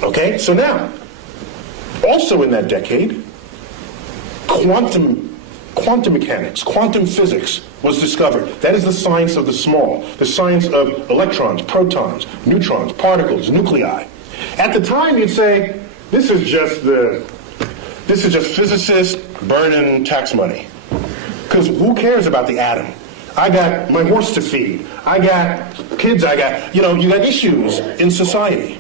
Okay, so now, also in that decade, quantum mechanics, quantum physics was discovered. That is the science of the small, the science of electrons, protons, neutrons, particles, nuclei. At the time, you'd say, this is just physicists burning tax money. Because who cares about the atom? I got my horse to feed. I got kids. You got issues in society.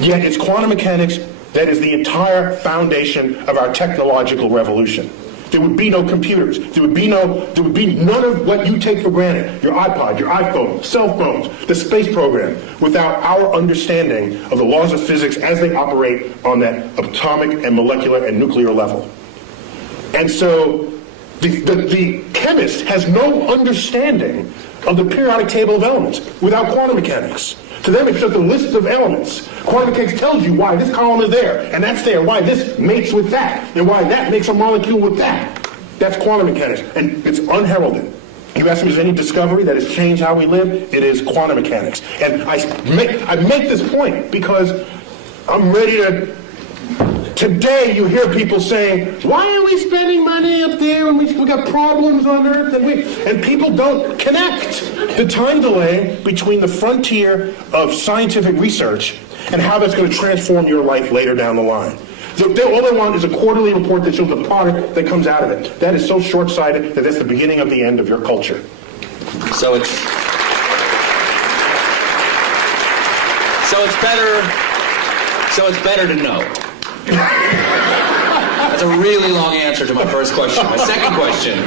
Yet it's quantum mechanics that is the entire foundation of our technological revolution. There would be no computers. There would be none of what you take for granted, your iPod, your iPhone, cell phones, the space program, without our understanding of the laws of physics as they operate on that atomic and molecular and nuclear level. And so the chemist has no understanding of the periodic table of elements without quantum mechanics. To them, it's just a list of elements. Quantum mechanics tells you why this column is there, and that's there, why this mates with that, and why that makes a molecule with that. That's quantum mechanics, and it's unheralded. You ask me, is there any discovery that has changed how we live? It is quantum mechanics. And I make this point because I'm ready to... Today, you hear people saying, why are we spending money up there when we got problems on Earth? And people don't connect the time delay between the frontier of scientific research and how that's going to transform your life later down the line. All they want is a quarterly report that shows the product that comes out of it. That is so short-sighted that that's the beginning of the end of your culture. So So it's better to know. That's a really long answer to my first question. My second question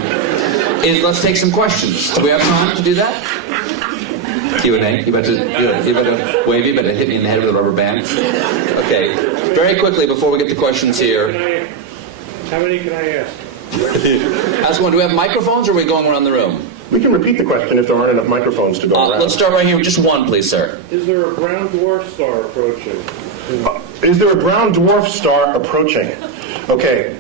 is, let's take some questions. Do we have time to do that? Q&A? You about to wave? You about to hit me in the head with a rubber band? Okay. Very quickly, before we get the questions here. How many can I ask? Ask one. Do we have microphones, or are we going around the room? We can repeat the question if there aren't enough microphones to go around. Let's start right here with just one, please, sir. Is there a brown dwarf star approaching? Is there a brown dwarf star approaching? Okay.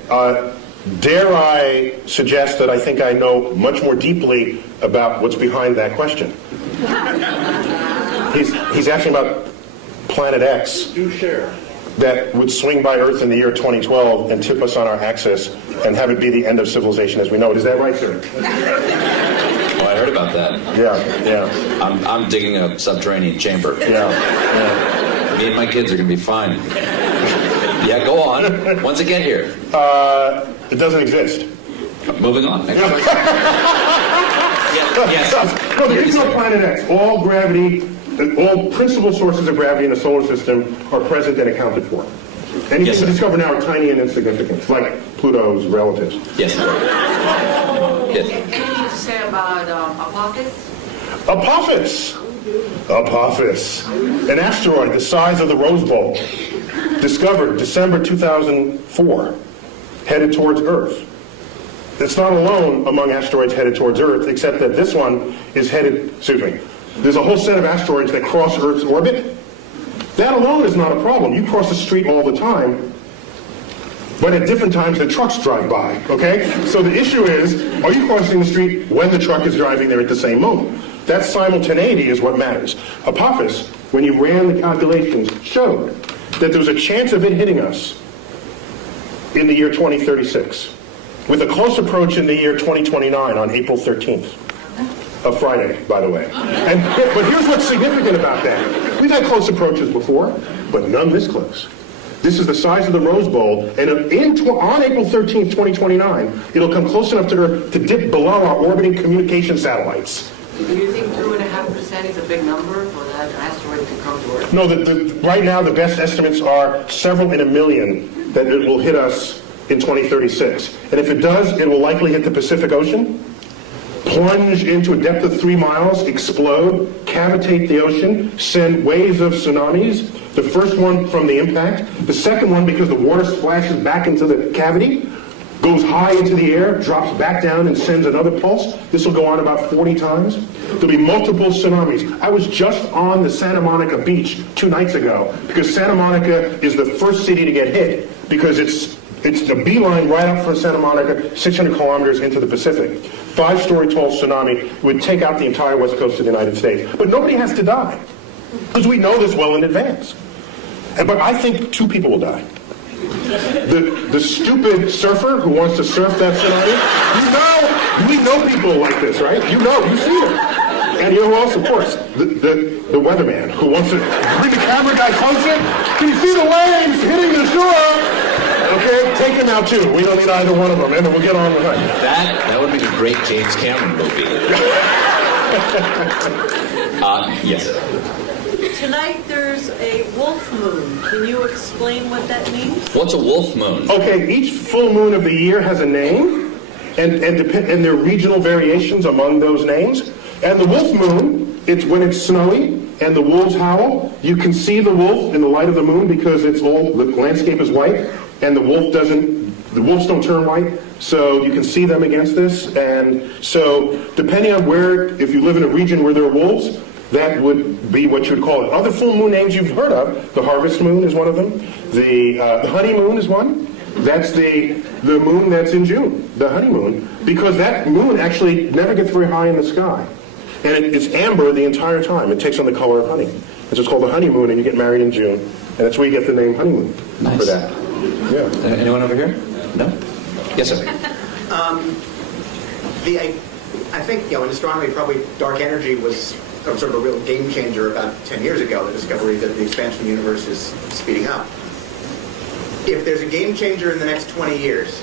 Dare I suggest that I think I know much more deeply about what's behind that question? He's asking about Planet X. Do share. That would swing by Earth in the year 2012 and tip us on our axis and have it be the end of civilization as we know it. Is that right, sir? Oh, I heard about that. Yeah. I'm digging a subterranean chamber. Yeah. Me and my kids are going to be fine. Yeah, go on. When's it get here? It doesn't exist. Moving on. Next question. Yes. No, there is no Planet X. All gravity, all principal sources of gravity in the solar system are present and accounted for. Anything Yes, we sir. discover now are tiny and insignificant, like Pluto's relatives. Yes. Yes. Anything to say about Apophis? Apophis. An asteroid the size of the Rose Bowl. Discovered December 2004. Headed towards Earth. It's not alone among asteroids headed towards Earth, except that this one is headed, there's a whole set of asteroids that cross Earth's orbit. That alone is not a problem. You cross the street all the time, but at different times the trucks drive by, okay? So the issue is, are you crossing the street when the truck is driving there at the same moment? That simultaneity is what matters. Apophis, when you ran the calculations, showed that there was a chance of it hitting us in the year 2036, with a close approach in the year 2029 on April 13th. A Friday, by the way. But here's what's significant about that. We've had close approaches before, but none this close. This is the size of the Rose Bowl, and on April 13th, 2029, it'll come close enough to Earth to dip below our orbiting communication satellites. Do you think 2.5% is a big number for that asteroid to come to Earth? No, right now the best estimates are several in a million that it will hit us in 2036. And if it does, it will likely hit the Pacific Ocean, plunge into a depth of 3 miles, explode, cavitate the ocean, send waves of tsunamis. The first one from the impact. The second one, because the water splashes back into the cavity, goes high into the air, drops back down, and sends another pulse. This will go on about 40 times. There'll be multiple tsunamis. I was just on the Santa Monica beach 2 nights ago, because Santa Monica is the first city to get hit, because it's the beeline right up from Santa Monica, 600 kilometers into the Pacific. 5-story tall tsunami would take out the entire west coast of the United States. But nobody has to die, because we know this well in advance. But I think 2 people will die. The stupid surfer who wants to surf that tsunami, we know people like this, right? You see them. And you know who else? Of course, the weatherman who wants to bring the camera guy closer. Can you see the waves hitting the shore? Okay, take him out too. We don't need either one of them, and then we'll get on with it. That would make a great James Cameron movie. Yes. Tonight there's a wolf moon. Can you explain what that means? What's a wolf moon? Okay, each full moon of the year has a name, and there are regional variations among those names. And the wolf moon, it's when it's snowy and the wolves howl. You can see the wolf in the light of the moon because the landscape is white, and the wolves don't turn white, so you can see them against this. And so depending on if you live in a region where there are wolves, that would be what you would call it. Other full moon names you've heard of, the harvest moon is one of them. The honeymoon is one. That's the moon that's in June, the honeymoon, because that moon actually never gets very high in the sky. And it's amber the entire time. It takes on the color of honey. And so it's called the honeymoon, and you get married in June. And that's where you get the name honeymoon for that. Yeah. Anyone over here? No? Yes, sir. I think, in astronomy, probably dark energy was sort of a real game changer about 10 years ago, the discovery that the expansion of the universe is speeding up. If there's a game changer in the next 20 years,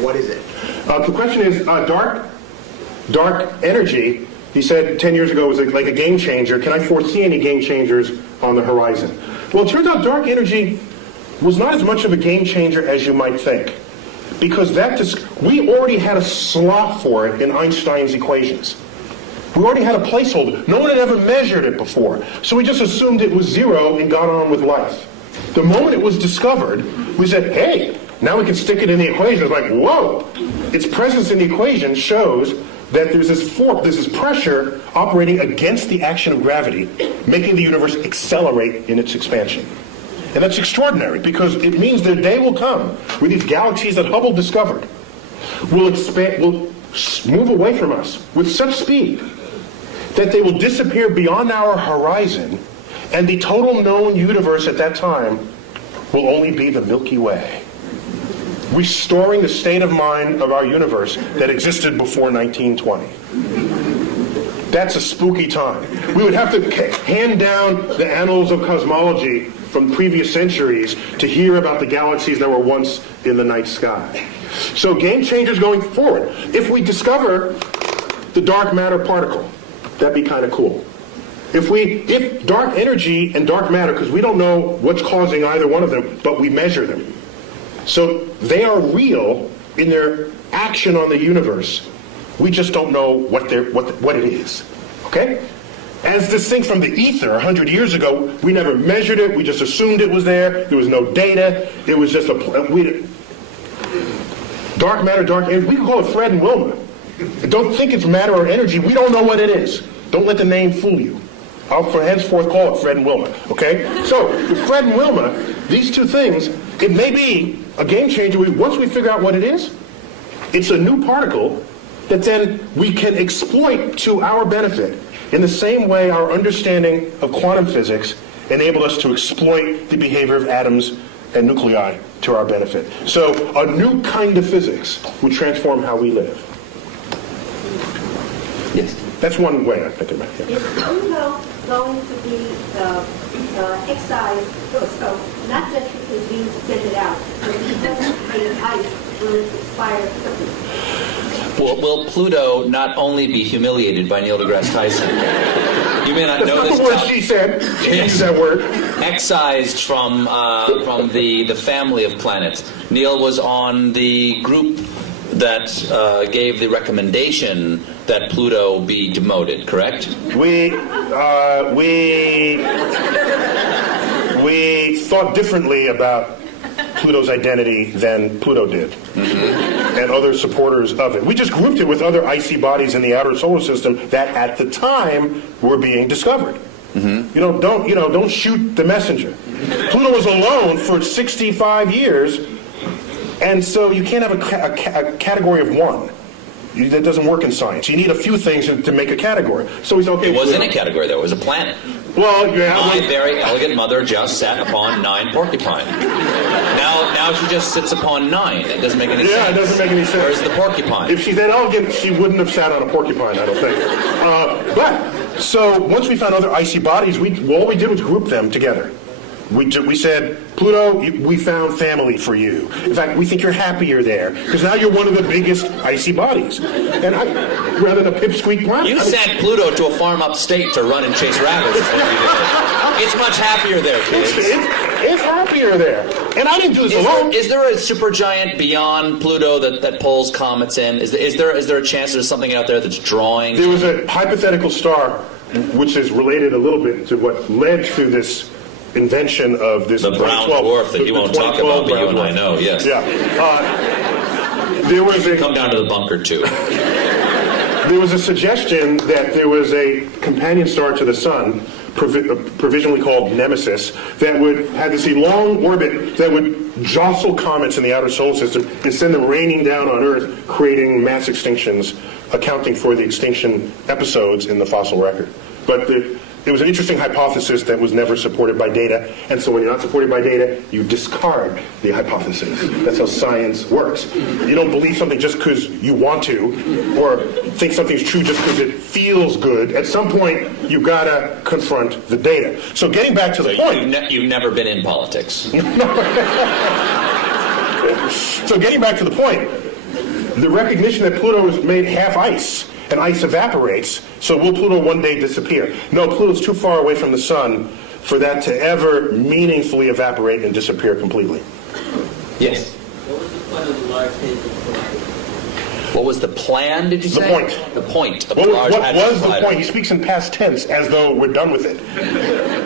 what is it? The question is, dark energy, he said 10 years ago was like a game changer. Can I foresee any game changers on the horizon. Well, it turns out dark energy was not as much of a game changer as you might think, because we already had a slot for it in Einstein's equations. We already had a placeholder. No one had ever measured it before, so we just assumed it was zero and got on with life. The moment it was discovered, we said, hey, now we can stick it in the equation. It's like, whoa! Its presence in the equation shows that there's this pressure operating against the action of gravity, making the universe accelerate in its expansion. And that's extraordinary, because it means that a day will come where these galaxies that Hubble discovered will move away from us with such speed that they will disappear beyond our horizon, and the total known universe at that time will only be the Milky Way, restoring the state of mind of our universe that existed before 1920. That's a spooky time. We would have to hand down the annals of cosmology from previous centuries to hear about the galaxies that were once in the night sky. So game changers going forward. If we discover the dark matter particle, that'd be kind of cool. If dark energy and dark matter, because we don't know what's causing either one of them, but we measure them. So they are real in their action on the universe. We just don't know what it is. Okay? As distinct from the ether 100 years ago, we never measured it. We just assumed it was there. There was no data. It was just dark matter, dark energy. We can call it Fred and Wilma. Don't think it's matter or energy. We don't know what it is. Don't let the name fool you. I'll henceforth call it Fred and Wilma. Okay? So, with Fred and Wilma, these two things, it may be a game changer. Once we figure out what it is, it's a new particle that then we can exploit to our benefit in the same way our understanding of quantum physics enabled us to exploit the behavior of atoms and nuclei to our benefit. So a new kind of physics would transform how we live. Yes. That's one way I think about it. Is Pluto going to be excised, so not just because we send it out, but because the ice will expire quickly? Will Pluto not only be humiliated by Neil deGrasse Tyson? You may not know this. That's not the word she said. She used that word. Excised from the family of planets. Neil was on the group that gave the recommendation that Pluto be demoted, correct? We thought differently about Pluto's identity than Pluto did, and other supporters of it. We just grouped it with other icy bodies in the outer solar system that, at the time, were being discovered. Don't shoot the messenger. Pluto was alone for 65 years, and so you can't have a category of one. That doesn't work in science. You need a few things to make a category. So he's okay. It wasn't a category, though. It was a planet. Well, yeah. My very elegant mother just sat upon 9 porcupine. Now she just sits upon 9. It doesn't make any sense. Yeah, it doesn't make any sense. Where's the porcupine? If she's that elegant, she wouldn't have sat on a porcupine, I don't think. So once we found other icy bodies, all we did was group them together. We said, Pluto, we found family for you. In fact, we think you're happier there, because now you're one of the biggest icy bodies. And rather than a pipsqueak planet. You sent Pluto to a farm upstate to run and chase rabbits. Is what you did. It's much happier there, kids. It's happier there. And I didn't do this alone. Is there a supergiant beyond Pluto that pulls comets in? Is there a chance there's something out there that's drawing? There was a hypothetical star, which is related a little bit to what led to this invention of this the brown dwarf that you won't talk about, but you and I know, yes. Yeah. There was come down to the bunker too. There was a suggestion that there was a companion star to the Sun, provisionally called Nemesis, that had this long orbit that would jostle comets in the outer solar system and send them raining down on Earth, creating mass extinctions, accounting for the extinction episodes in the fossil record. But it was an interesting hypothesis that was never supported by data, and so when you're not supported by data, you discard the hypothesis. That's how science works. You don't believe something just because you want to, or think something's true just because it feels good. At some point, you've got to confront the data. So getting back to the point... You've never been in politics. So getting back to the point, the recognition that Pluto is made half ice, and ice evaporates, so will Pluto one day disappear? No, Pluto's too far away from the Sun for that to ever meaningfully evaporate and disappear completely. Yes. What was the point of the Large Hadron Collider? What was the plan, did you The say? point. The point of What the Large was Hadron the Collider. point? He speaks in past tense as though we're done with it.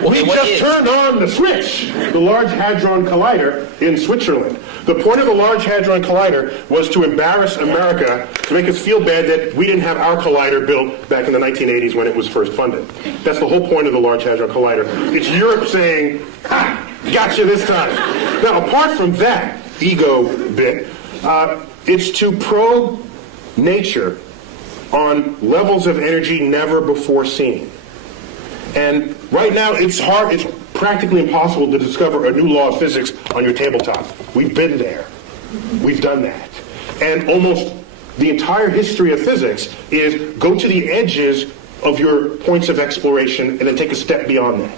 We what just is? turned on the switch, the Large Hadron Collider in Switzerland. The point of the Large Hadron Collider was to embarrass America, to make us feel bad that we didn't have our collider built back in the 1980s when it was first funded. That's the whole point of the Large Hadron Collider. It's Europe saying, ha, gotcha this time. Now, apart from that ego bit, it's to probe nature on levels of energy never before seen. And right now it's hard, it's practically impossible to discover a new law of physics on your tabletop. We've been there. We've done that. And almost the entire history of physics is go to the edges of your points of exploration and then take a step beyond that.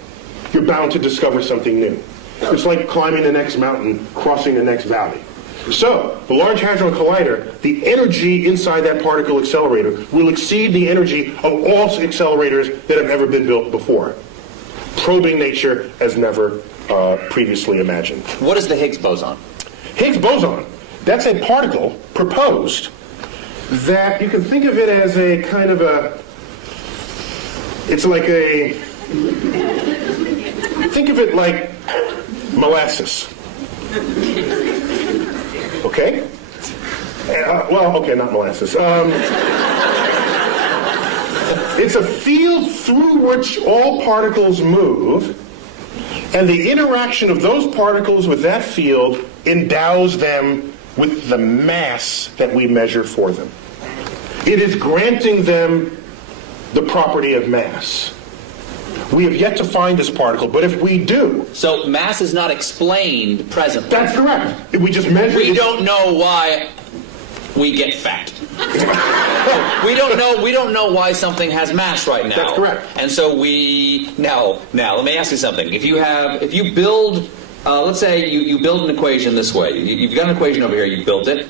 You're bound to discover something new. It's like climbing the next mountain, crossing the next valley. So, the Large Hadron Collider, the energy inside that particle accelerator will exceed the energy of all accelerators that have ever been built before, probing nature as never previously imagined. What is the Higgs boson? Higgs boson, that's a particle proposed that you can think of it as a kind of it's like think of it like molasses. Okay? Okay, not molasses. It's a field through which all particles move, and the interaction of those particles with that field endows them with the mass that we measure for them. It is granting them the property of mass. We have yet to find this particle, but if we do... So mass is not explained presently. That's correct. We just measure... We don't know why we get fat. we don't know why something has mass right now. That's correct. And so now let me ask you something. If you build let's say you build an equation this way. You've got an equation over here, you built it,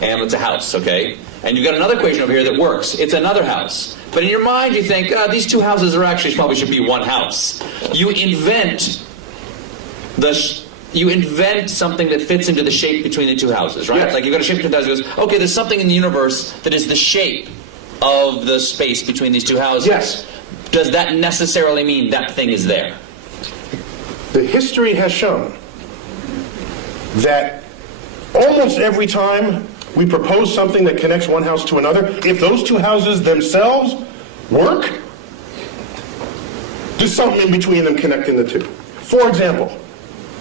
and it's a house, okay? And you've got another equation over here that works. It's another house. But in your mind, you think, these two houses are actually probably should be one house. You invent something that fits into the shape between the two houses, right? Yes. Like you've got a shape between the two houses. Goes, okay, there's something in the universe that is the shape of the space between these two houses. Yes. Does that necessarily mean that thing is there? The history has shown that almost every time we propose something that connects one house to another, if those two houses themselves work, there's something in between them connecting the two. For example,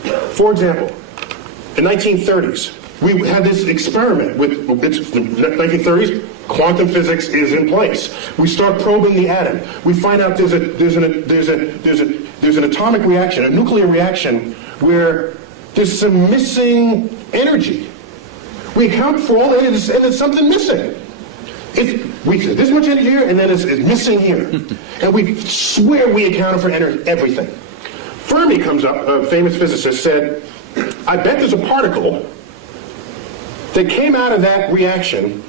in 1930s, we had this experiment with the 1930s. Quantum physics is in place. We start probing the atom. We find out there's an atomic reaction, a nuclear reaction, where there's some missing energy. We account for all that, and there's something missing. We said this much energy here, and then it's missing here. And we swear we accounted for everything. Fermi comes up, a famous physicist, said, I bet there's a particle that came out of that reaction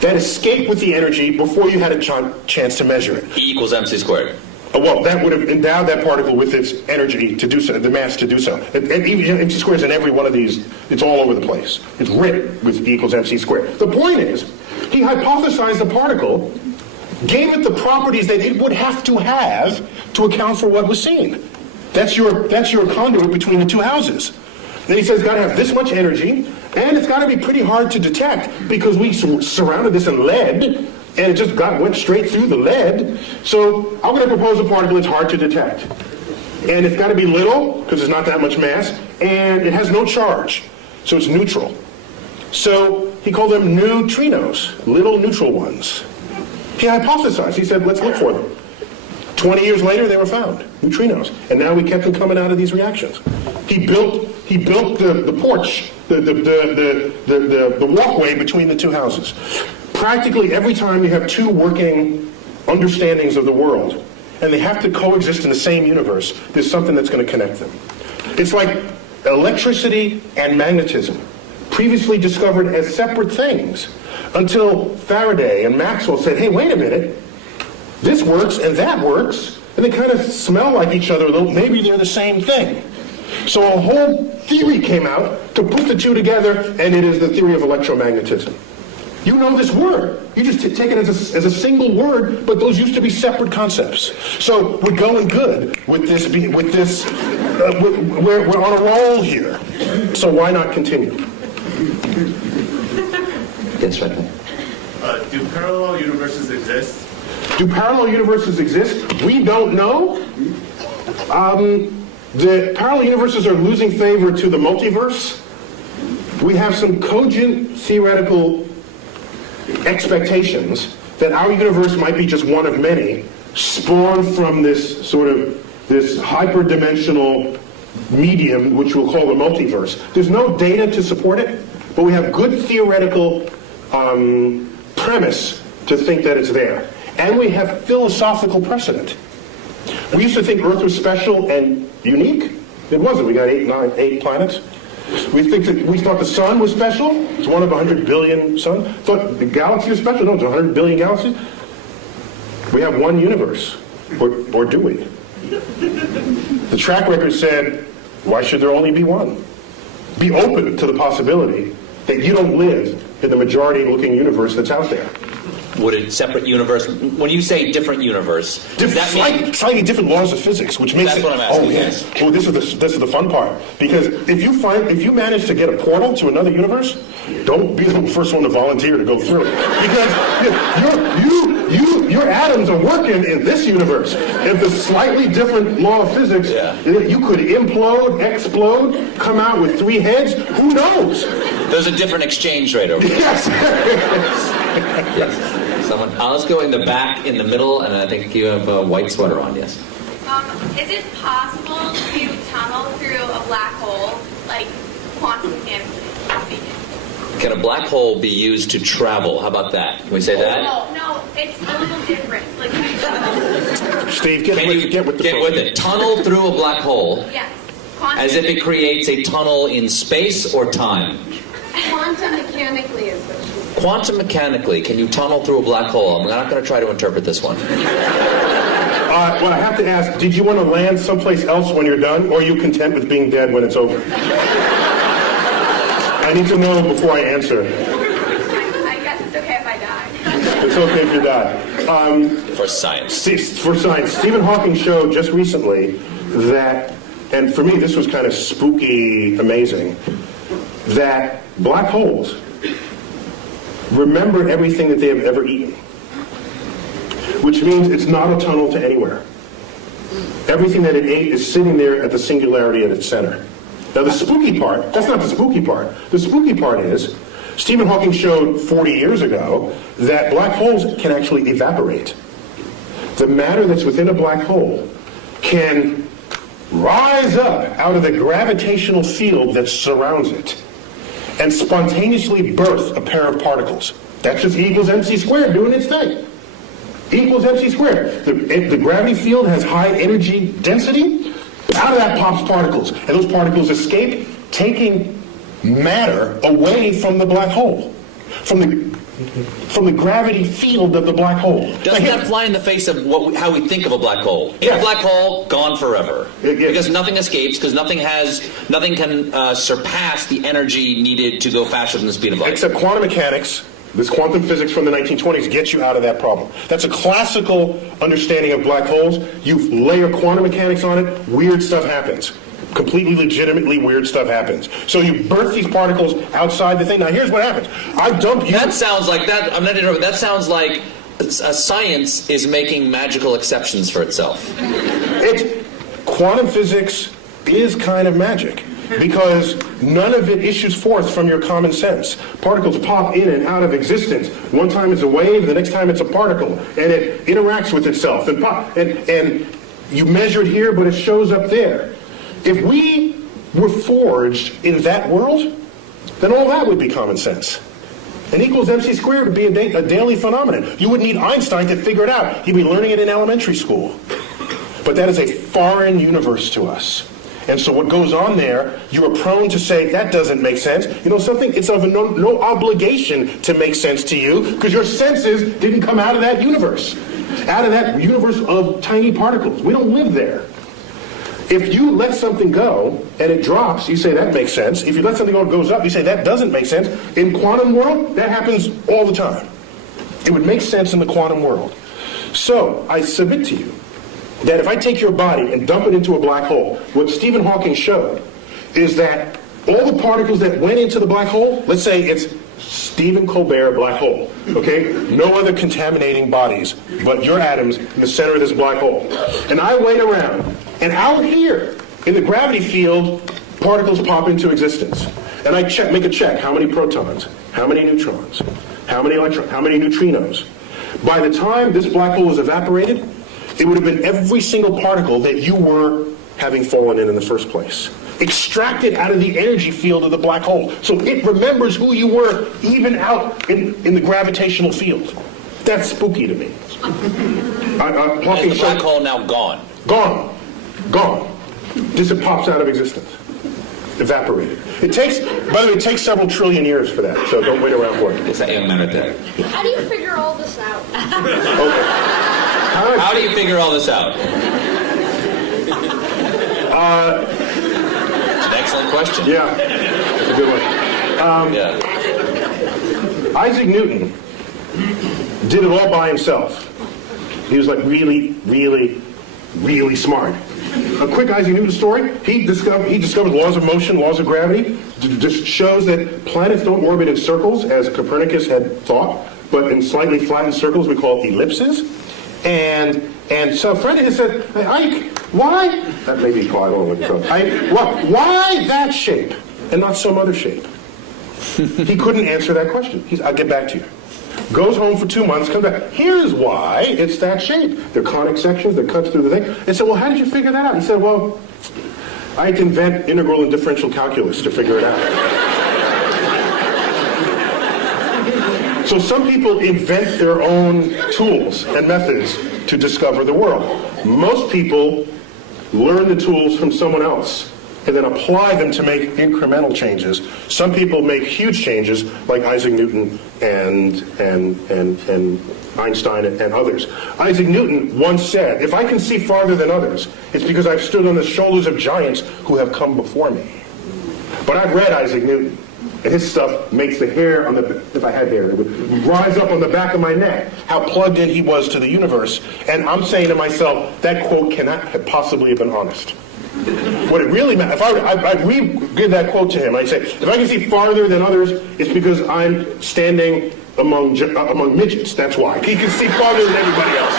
that escaped with the energy before you had a chance to measure it. E equals mc squared. Well, that would have endowed that particle with its energy to do so, the mass to do so. And even MC squared is in every one of these, it's all over the place. It's written with E equals MC squared. The point is, he hypothesized the particle, gave it the properties that it would have to account for what was seen. That's your conduit between the two houses. Then he says it's got to have this much energy, and it's got to be pretty hard to detect because we surrounded this in lead, and it just went straight through the lead. So I'm going to propose a particle that's hard to detect. And it's got to be little, because there's not that much mass, and it has no charge, so it's neutral. So he called them neutrinos, little neutral ones. He hypothesized. He said, let's look for them. 20 years later, they were found, neutrinos. And now we kept them coming out of these reactions. He built the porch, the walkway between the two houses. Practically every time you have two working understandings of the world, and they have to coexist in the same universe, there's something that's going to connect them. It's like electricity and magnetism, previously discovered as separate things, until Faraday and Maxwell said, hey, wait a minute, this works and that works, and they kind of smell like each other a little. Maybe they're the same thing. So a whole theory came out to put the two together, and it is the theory of electromagnetism. You know this word. You just take it as a single word, but those used to be separate concepts. So we're going good with this. We're on a roll here. So why not continue? Yes, right there. Do parallel universes exist? Do parallel universes exist? We don't know. The parallel universes are losing favor to the multiverse. We have some cogent theoretical expectations that our universe might be just one of many, spawned from this hyperdimensional medium, which we'll call the multiverse. There's no data to support it, but we have good theoretical premise to think that it's there. And we have philosophical precedent. We used to think Earth was special and unique. It wasn't. We got 8 planets. We thought the sun was special. It's one of 100 billion suns. Thought the galaxy was special. No, it's 100 billion galaxies. We have one universe. Or do we? The track record said, why should there only be one? Be open to the possibility that you don't live in the majority-looking universe that's out there. Would a separate universe, when you say different universe, does that mean... Slightly different laws of physics, which makes That's what I'm asking. Oh, yes. Well, this is the fun part. Because if you manage to get a portal to another universe, don't be the first one to volunteer to go through it. Because your atoms are working in this universe. If the slightly different law of physics, you could implode, explode, come out with 3 heads. Who knows? There's a different exchange rate over there. Yes. Yes. Someone, let's go in the back, in the middle, and I think you have a white sweater on, yes. Is it possible to tunnel through a black hole, like quantum mechanically speaking? Can a black hole be used to travel? How about that? Can we say that? No, it's a little different. Like, Steve, get with it. Tunnel through a black hole. Yes. As if it creates a tunnel in space or time. Quantum mechanically is what she said. Quantum mechanically, can you tunnel through a black hole? I'm not going to try to interpret this one. Well, I have to ask, did you want to land someplace else when you're done, or are you content with being dead when it's over? I need to know before I answer. I guess it's okay if I die. It's okay if you die. For science. For science. Stephen Hawking showed just recently that, and for me this was kind of spooky amazing, that black holes remember everything that they have ever eaten. Which means it's not a tunnel to anywhere. Everything that it ate is sitting there at the singularity at its center. Now the spooky part, that's not the spooky part. The spooky part is, Stephen Hawking showed 40 years ago that black holes can actually evaporate. The matter that's within a black hole can rise up out of the gravitational field that surrounds it and spontaneously birth a pair of particles. That's just E equals mc squared doing its thing. E equals mc squared. The gravity field has high energy density. Out of that pops particles. And those particles escape, taking matter away from the black hole. From the gravity field of the black hole. Doesn't that fly in the face of how we think of a black hole? In a black hole, gone forever. Because nothing escapes, because nothing can surpass the energy needed to go faster than the speed of light. Except quantum mechanics, this quantum physics from the 1920s gets you out of that problem. That's a classical understanding of black holes. You layer quantum mechanics on it, weird stuff happens. Completely legitimately weird stuff happens. So you birth these particles outside the thing. Now here's what happens. I dump you. That sounds like that. I'm not interrupting. That sounds like science is making magical exceptions for itself. Quantum physics is kind of magic because none of it issues forth from your common sense. Particles pop in and out of existence. One time it's a wave, the next time it's a particle, and it interacts with itself and you measure it here, but it shows up there. If we were forged in that world, then all that would be common sense. And equals mc squared would be a daily phenomenon. You wouldn't need Einstein to figure it out. You'd be learning it in elementary school. But that is a foreign universe to us. And so what goes on there, you are prone to say, that doesn't make sense. You know something? It's of no obligation to make sense to you because your senses didn't come out of that universe. out of that universe of tiny particles. We don't live there. If you let something go and it drops, you say that makes sense. If you let something go and it goes up, you say that doesn't make sense. In quantum world, that happens all the time. It would make sense in the quantum world. So I submit to you that if I take your body and dump it into a black hole, what Stephen Hawking showed is that all the particles that went into the black hole, let's say it's Stephen Colbert black hole, okay? No other contaminating bodies but your atoms in the center of this black hole. And I wait around, and out here in the gravity field, particles pop into existence. And I make a check. How many protons? How many neutrons? How many electrons? How many neutrinos? By the time this black hole was evaporated, it would have been every single particle that you were having fallen in the first place. Extracted out of the energy field of the black hole. So it remembers who you were even out in the gravitational field. That's spooky to me. Is the black hole now gone? Gone. Gone. Just it pops out of existence. Evaporated. It takes, by the way, it takes several trillion years for that, so don't wait around for it. It's that young man right there. How do you figure all this out? Okay. How do you figure all this out? It's an excellent question. Yeah, that's a good one. Yeah. Isaac Newton did it all by himself. He was like really, really, really smart. A quick Isaac Newton story. He discovered laws of motion, laws of gravity. Just shows that planets don't orbit in circles, as Copernicus had thought, but in slightly flattened circles we call ellipses. And so a friend of his said, hey, Ike, why? That may be quiet. Why that shape and not some other shape? He couldn't answer that question. I'll get back to you. Goes home for 2 months, comes back. Here's why it's that shape. They're conic sections that cuts through the thing. And said, well, how did you figure that out? He said, well, I had to invent integral and differential calculus to figure it out. So some people invent their own tools and methods to discover the world. Most people learn the tools from someone else and then apply them to make incremental changes. Some people make huge changes, like Isaac Newton and Einstein and others. Isaac Newton once said, if I can see farther than others, it's because I've stood on the shoulders of giants who have come before me. But I've read Isaac Newton, and his stuff makes the hair on the, if I had hair, it would rise up on the back of my neck, how plugged in he was to the universe. And I'm saying to myself, that quote cannot have possibly have been honest. What it really meant, if I'd re-give that quote to him, I'd say, if I can see farther than others, it's because I'm standing among midgets, that's why. He can see farther than everybody else.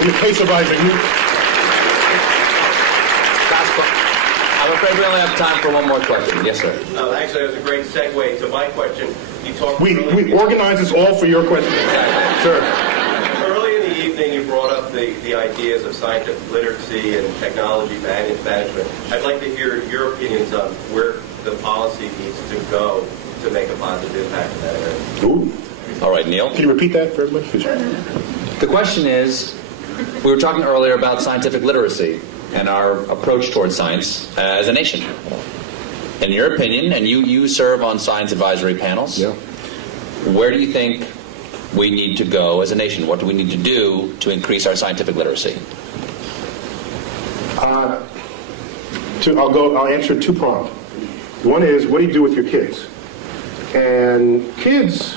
In the case of Isaac Newton. I'm afraid we only have time for one more question. Yes, sir. Actually, that was a great segue to my question. You talked. We organize this all for your question. Sure. Early in the evening, you brought up the ideas of scientific literacy and technology management. I'd like to hear your opinions on where the policy needs to go to make a positive impact in that area. Ooh. All right, Neil. Can you repeat that for everybody? The question is, we were talking earlier about scientific literacy and our approach towards science as a nation. In your opinion, and you serve on science advisory panels, yeah. Where do you think we need to go as a nation? What do we need to do to increase our scientific literacy? I'll answer two-pronged. One is, what do you do with your kids? And kids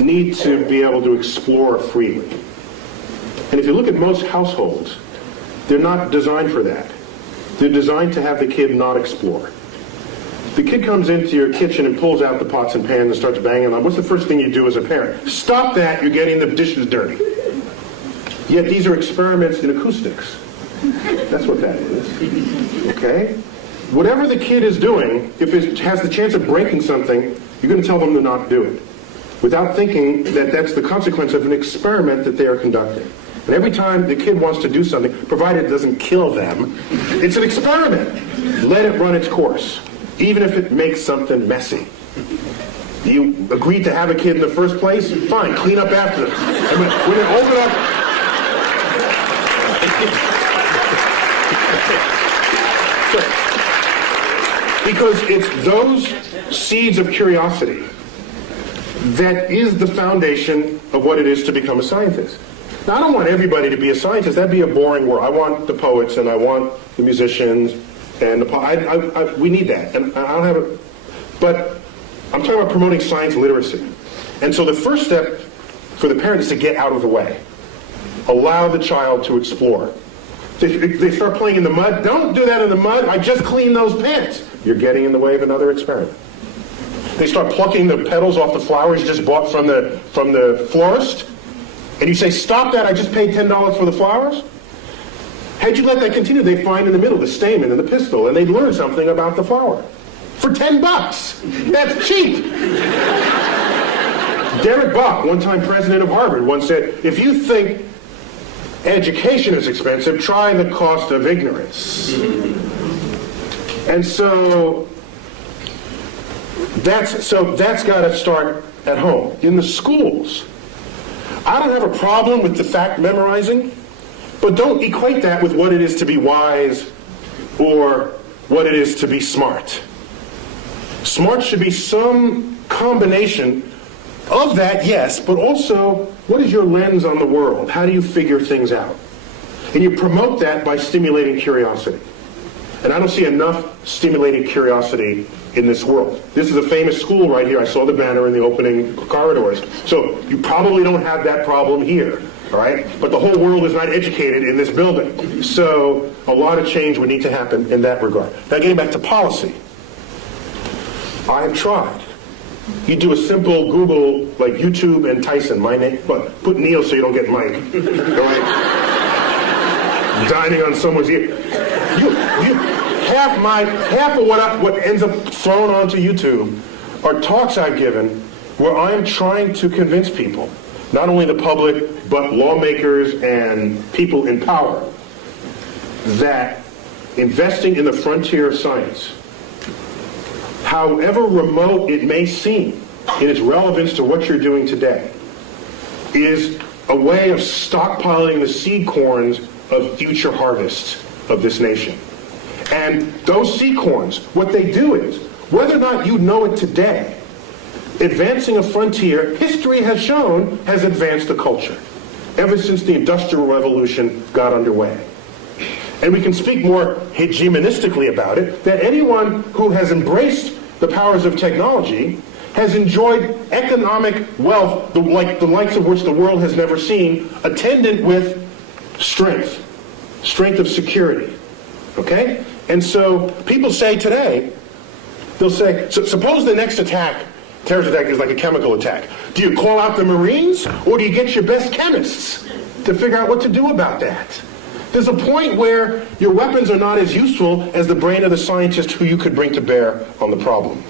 need to be able to explore freely. And if you look at most households, they're not designed for that. They're designed to have the kid not explore. The kid comes into your kitchen and pulls out the pots and pans and starts banging them. What's the first thing you do as a parent? Stop that, you're getting the dishes dirty. Yet these are experiments in acoustics. That's what that is. Okay? Whatever the kid is doing, if it has the chance of breaking something, you're going to tell them to not do it, without thinking that that's the consequence of an experiment that they are conducting. And every time the kid wants to do something, provided it doesn't kill them, it's an experiment. Let it run its course, even if it makes something messy. You agreed to have a kid in the first place? Fine, clean up after them. And when they open up... Because it's those seeds of curiosity that is the foundation of what it is to become a scientist. Now, I don't want everybody to be a scientist. That'd be a boring world. I want the poets, and I want the musicians, and we need that. And I don't have it. But I'm talking about promoting science literacy. And so the first step for the parent is to get out of the way. Allow the child to explore. They start playing in the mud. Don't do that in the mud. I just cleaned those pants. You're getting in the way of another experiment. They start plucking the petals off the flowers you just bought from the florist. And you say, stop that, I just paid $10 for the flowers. Had you let that continue, they find in the middle the stamen and the pistil, and they learn something about the flower. For $10. That's cheap. Derek Bach, one-time president of Harvard, once said, if you think education is expensive, try the cost of ignorance. And so that's got to start at home. In the schools, I don't have a problem with the fact memorizing, but don't equate that with what it is to be wise or what it is to be smart. Smart should be some combination of that, yes, but also, what is your lens on the world? How do you figure things out? And you promote that by stimulating curiosity. And I don't see enough stimulating curiosity in this world. This is a famous school right here. I saw the banner in the opening corridors. So you probably don't have that problem here, all right? But the whole world is not educated in this building. So a lot of change would need to happen in that regard. Now getting back to policy. I have tried. You do a simple Google, like YouTube and Tyson, my name, but put Neil so you don't get Mike. All right? Dining on someone's ear. Half of what ends up thrown onto YouTube are talks I've given where I am trying to convince people, not only the public, but lawmakers and people in power, that investing in the frontier of science, however remote it may seem in its relevance to what you're doing today, is a way of stockpiling the seed corns of future harvests of this nation. And those seed corns, what they do is, whether or not you know it today, advancing a frontier, history has shown, has advanced a culture ever since the Industrial Revolution got underway. And we can speak more hegemonistically about it, that anyone who has embraced the powers of technology has enjoyed economic wealth, the likes of which the world has never seen, attendant with strength of security. Okay? And so people say today, they'll say, so suppose the next terrorist attack is like a chemical attack. Do you call out the Marines, or do you get your best chemists to figure out what to do about that? There's a point where your weapons are not as useful as the brain of the scientist who you could bring to bear on the problem.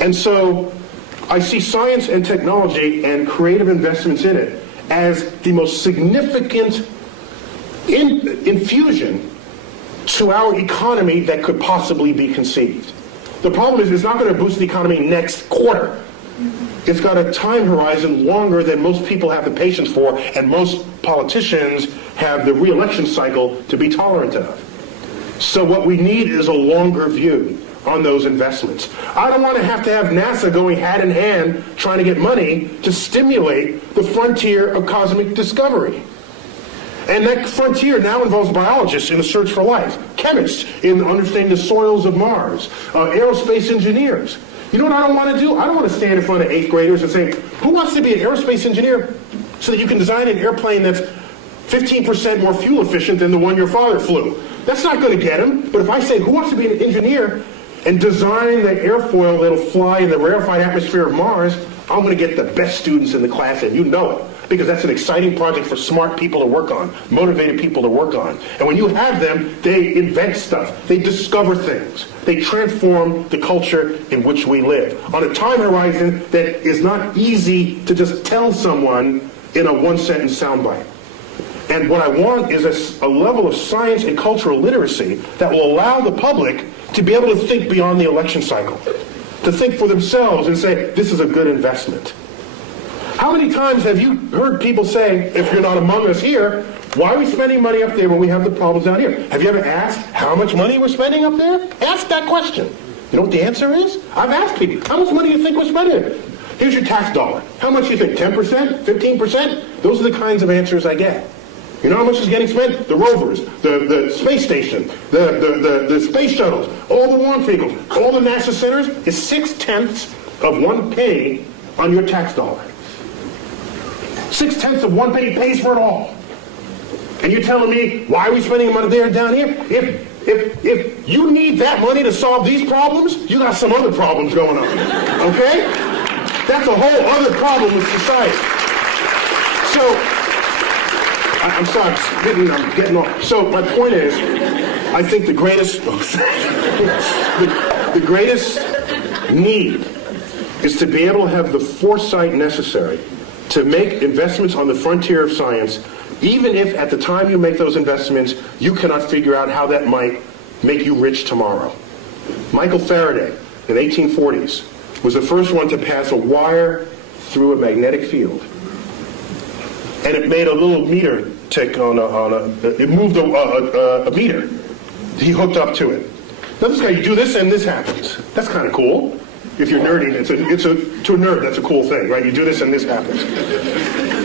And so I see science and technology and creative investments in it as the most significant infusion to our economy that could possibly be conceived. The problem is it's not going to boost the economy next quarter. It's got a time horizon longer than most people have the patience for, and most politicians have the re-election cycle to be tolerant of. So what we need is a longer view on those investments. I don't want to have NASA going hand in hand trying to get money to stimulate the frontier of cosmic discovery. And that frontier now involves biologists in the search for life, chemists in understanding the soils of Mars, aerospace engineers. You know what I don't want to do? I don't want to stand in front of 8th graders and say, who wants to be an aerospace engineer so that you can design an airplane that's 15% more fuel efficient than the one your father flew? That's not going to get them. But if I say, who wants to be an engineer and design the airfoil that'll fly in the rarefied atmosphere of Mars, I'm going to get the best students in the class, and you know it. Because that's an exciting project for smart people to work on, motivated people to work on. And when you have them, they invent stuff. They discover things. They transform the culture in which we live on a time horizon that is not easy to just tell someone in a one-sentence soundbite. And what I want is a level of science and cultural literacy that will allow the public to be able to think beyond the election cycle, to think for themselves and say, this is a good investment. How many times have you heard people say, if you're not among us here, why are we spending money up there when we have the problems down here? Have you ever asked how much money we're spending up there? Ask that question. You know what the answer is? I've asked people, how much money do you think we're spending? here's your tax dollar. How much do you think? 10%? 15%? Those are the kinds of answers I get. You know how much is getting spent? The rovers, the space station, the space shuttles, all the launch vehicles, all the NASA centers is 0.6 of 1 penny on your tax dollar. 0.6 of 1 penny pays for it all. And you're telling me, why are we spending money there and down here? If you need that money to solve these problems, you got some other problems going on. Okay? That's a whole other problem with society. So, I'm sorry, I'm getting off. So my point is, I think the greatest, the greatest need is to be able to have the foresight necessary to make investments on the frontier of science, even if at the time you make those investments, you cannot figure out how that might make you rich tomorrow. Michael Faraday, in the 1840s, was the first one to pass a wire through a magnetic field. And it made a little meter tick it moved a meter. He hooked up to it. Now this guy, you do this and this happens. That's kind of cool. If you're nerdy, to a nerd, that's a cool thing, right? You do this and this happens.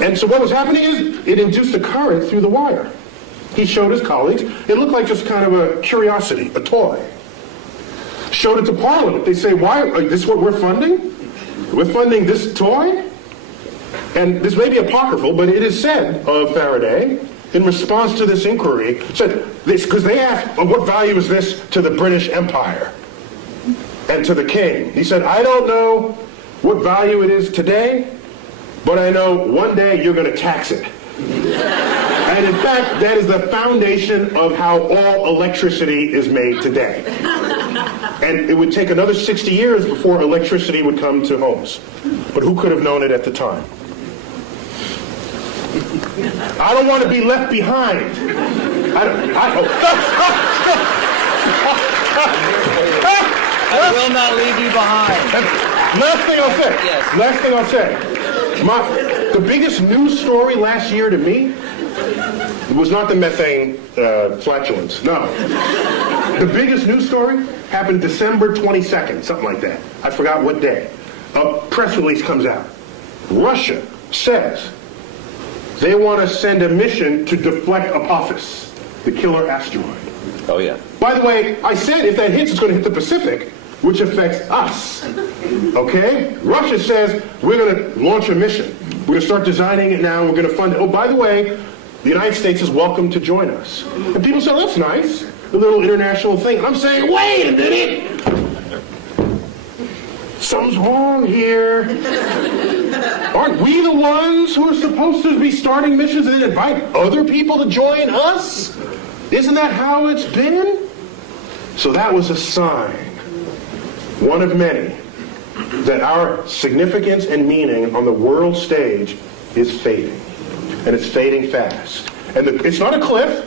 And so what was happening is, it induced a current through the wire. He showed his colleagues. It looked like just kind of a curiosity, a toy. Showed it to Parliament. They say, why, this is what we're funding? We're funding this toy? And this may be apocryphal, but it is said of Faraday, in response to this inquiry, said this, because they asked, what value is this to the British Empire and to the king? He said, I don't know what value it is today, but I know one day you're going to tax it. And in fact, that is the foundation of how all electricity is made today. And it would take another 60 years before electricity would come to homes. But who could have known it at the time? I don't want to be left behind. I will not leave you behind. Last thing I'll say. Yes. Last thing I'll say. The biggest news story last year to me was not the methane flatulence. No. The biggest news story happened December 22nd, something like that. I forgot what day. A press release comes out. Russia says they want to send a mission to deflect Apophis, the killer asteroid. Oh, yeah. By the way, I said if that hits, it's going to hit the Pacific, which affects us. Okay? Russia says we're going to launch a mission. We're going to start designing it now. We're going to fund it. Oh, by the way, the United States is welcome to join us. And people say, that's nice, a little international thing. And I'm saying, wait a minute. Something's wrong here. Aren't we the ones who are supposed to be starting missions and then invite other people to join us? Isn't that how it's been? So that was a sign, one of many, that our significance and meaning on the world stage is fading. And it's fading fast. And it's not a cliff,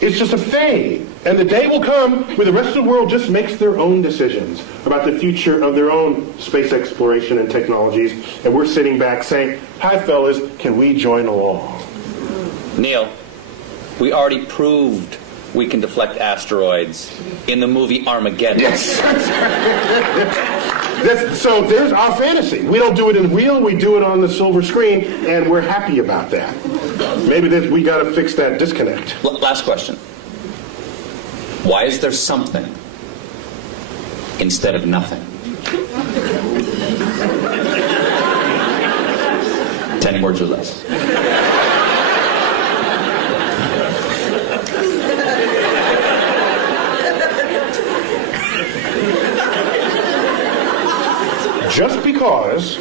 it's just a fade. And the day will come where the rest of the world just makes their own decisions about the future of their own space exploration and technologies. And we're sitting back saying, hi fellas, can we join along? Neil, we already proved we can deflect asteroids in the movie Armageddon. Yes. So there's our fantasy. We don't do it in real, we do it on the silver screen, and we're happy about that. Maybe we got to fix that disconnect. Last question. Why is there something instead of nothing? 10 words or less. Just because.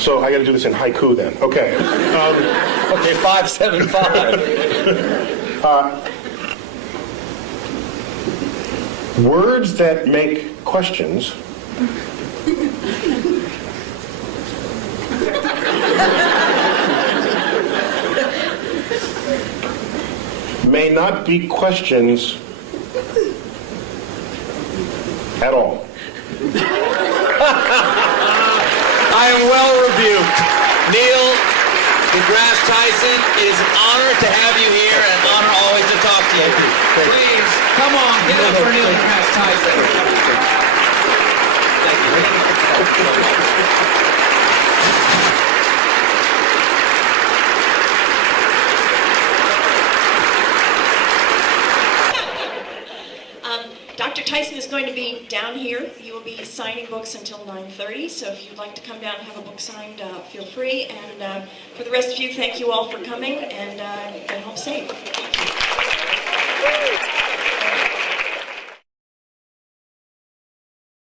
So I got to do this in haiku then. Okay. Okay, 575. Words that make questions may not be questions at all. I am well rebuked. Neil deGrasse Tyson, it is an honor to have you here and an honor always to talk to you. Please, come on, give it up for Neil deGrasse Tyson. Tyson is going to be down here. You will be signing books until 9:30, so if you'd like to come down and have a book signed, feel free. And for the rest of you, thank you all for coming, and get home safe.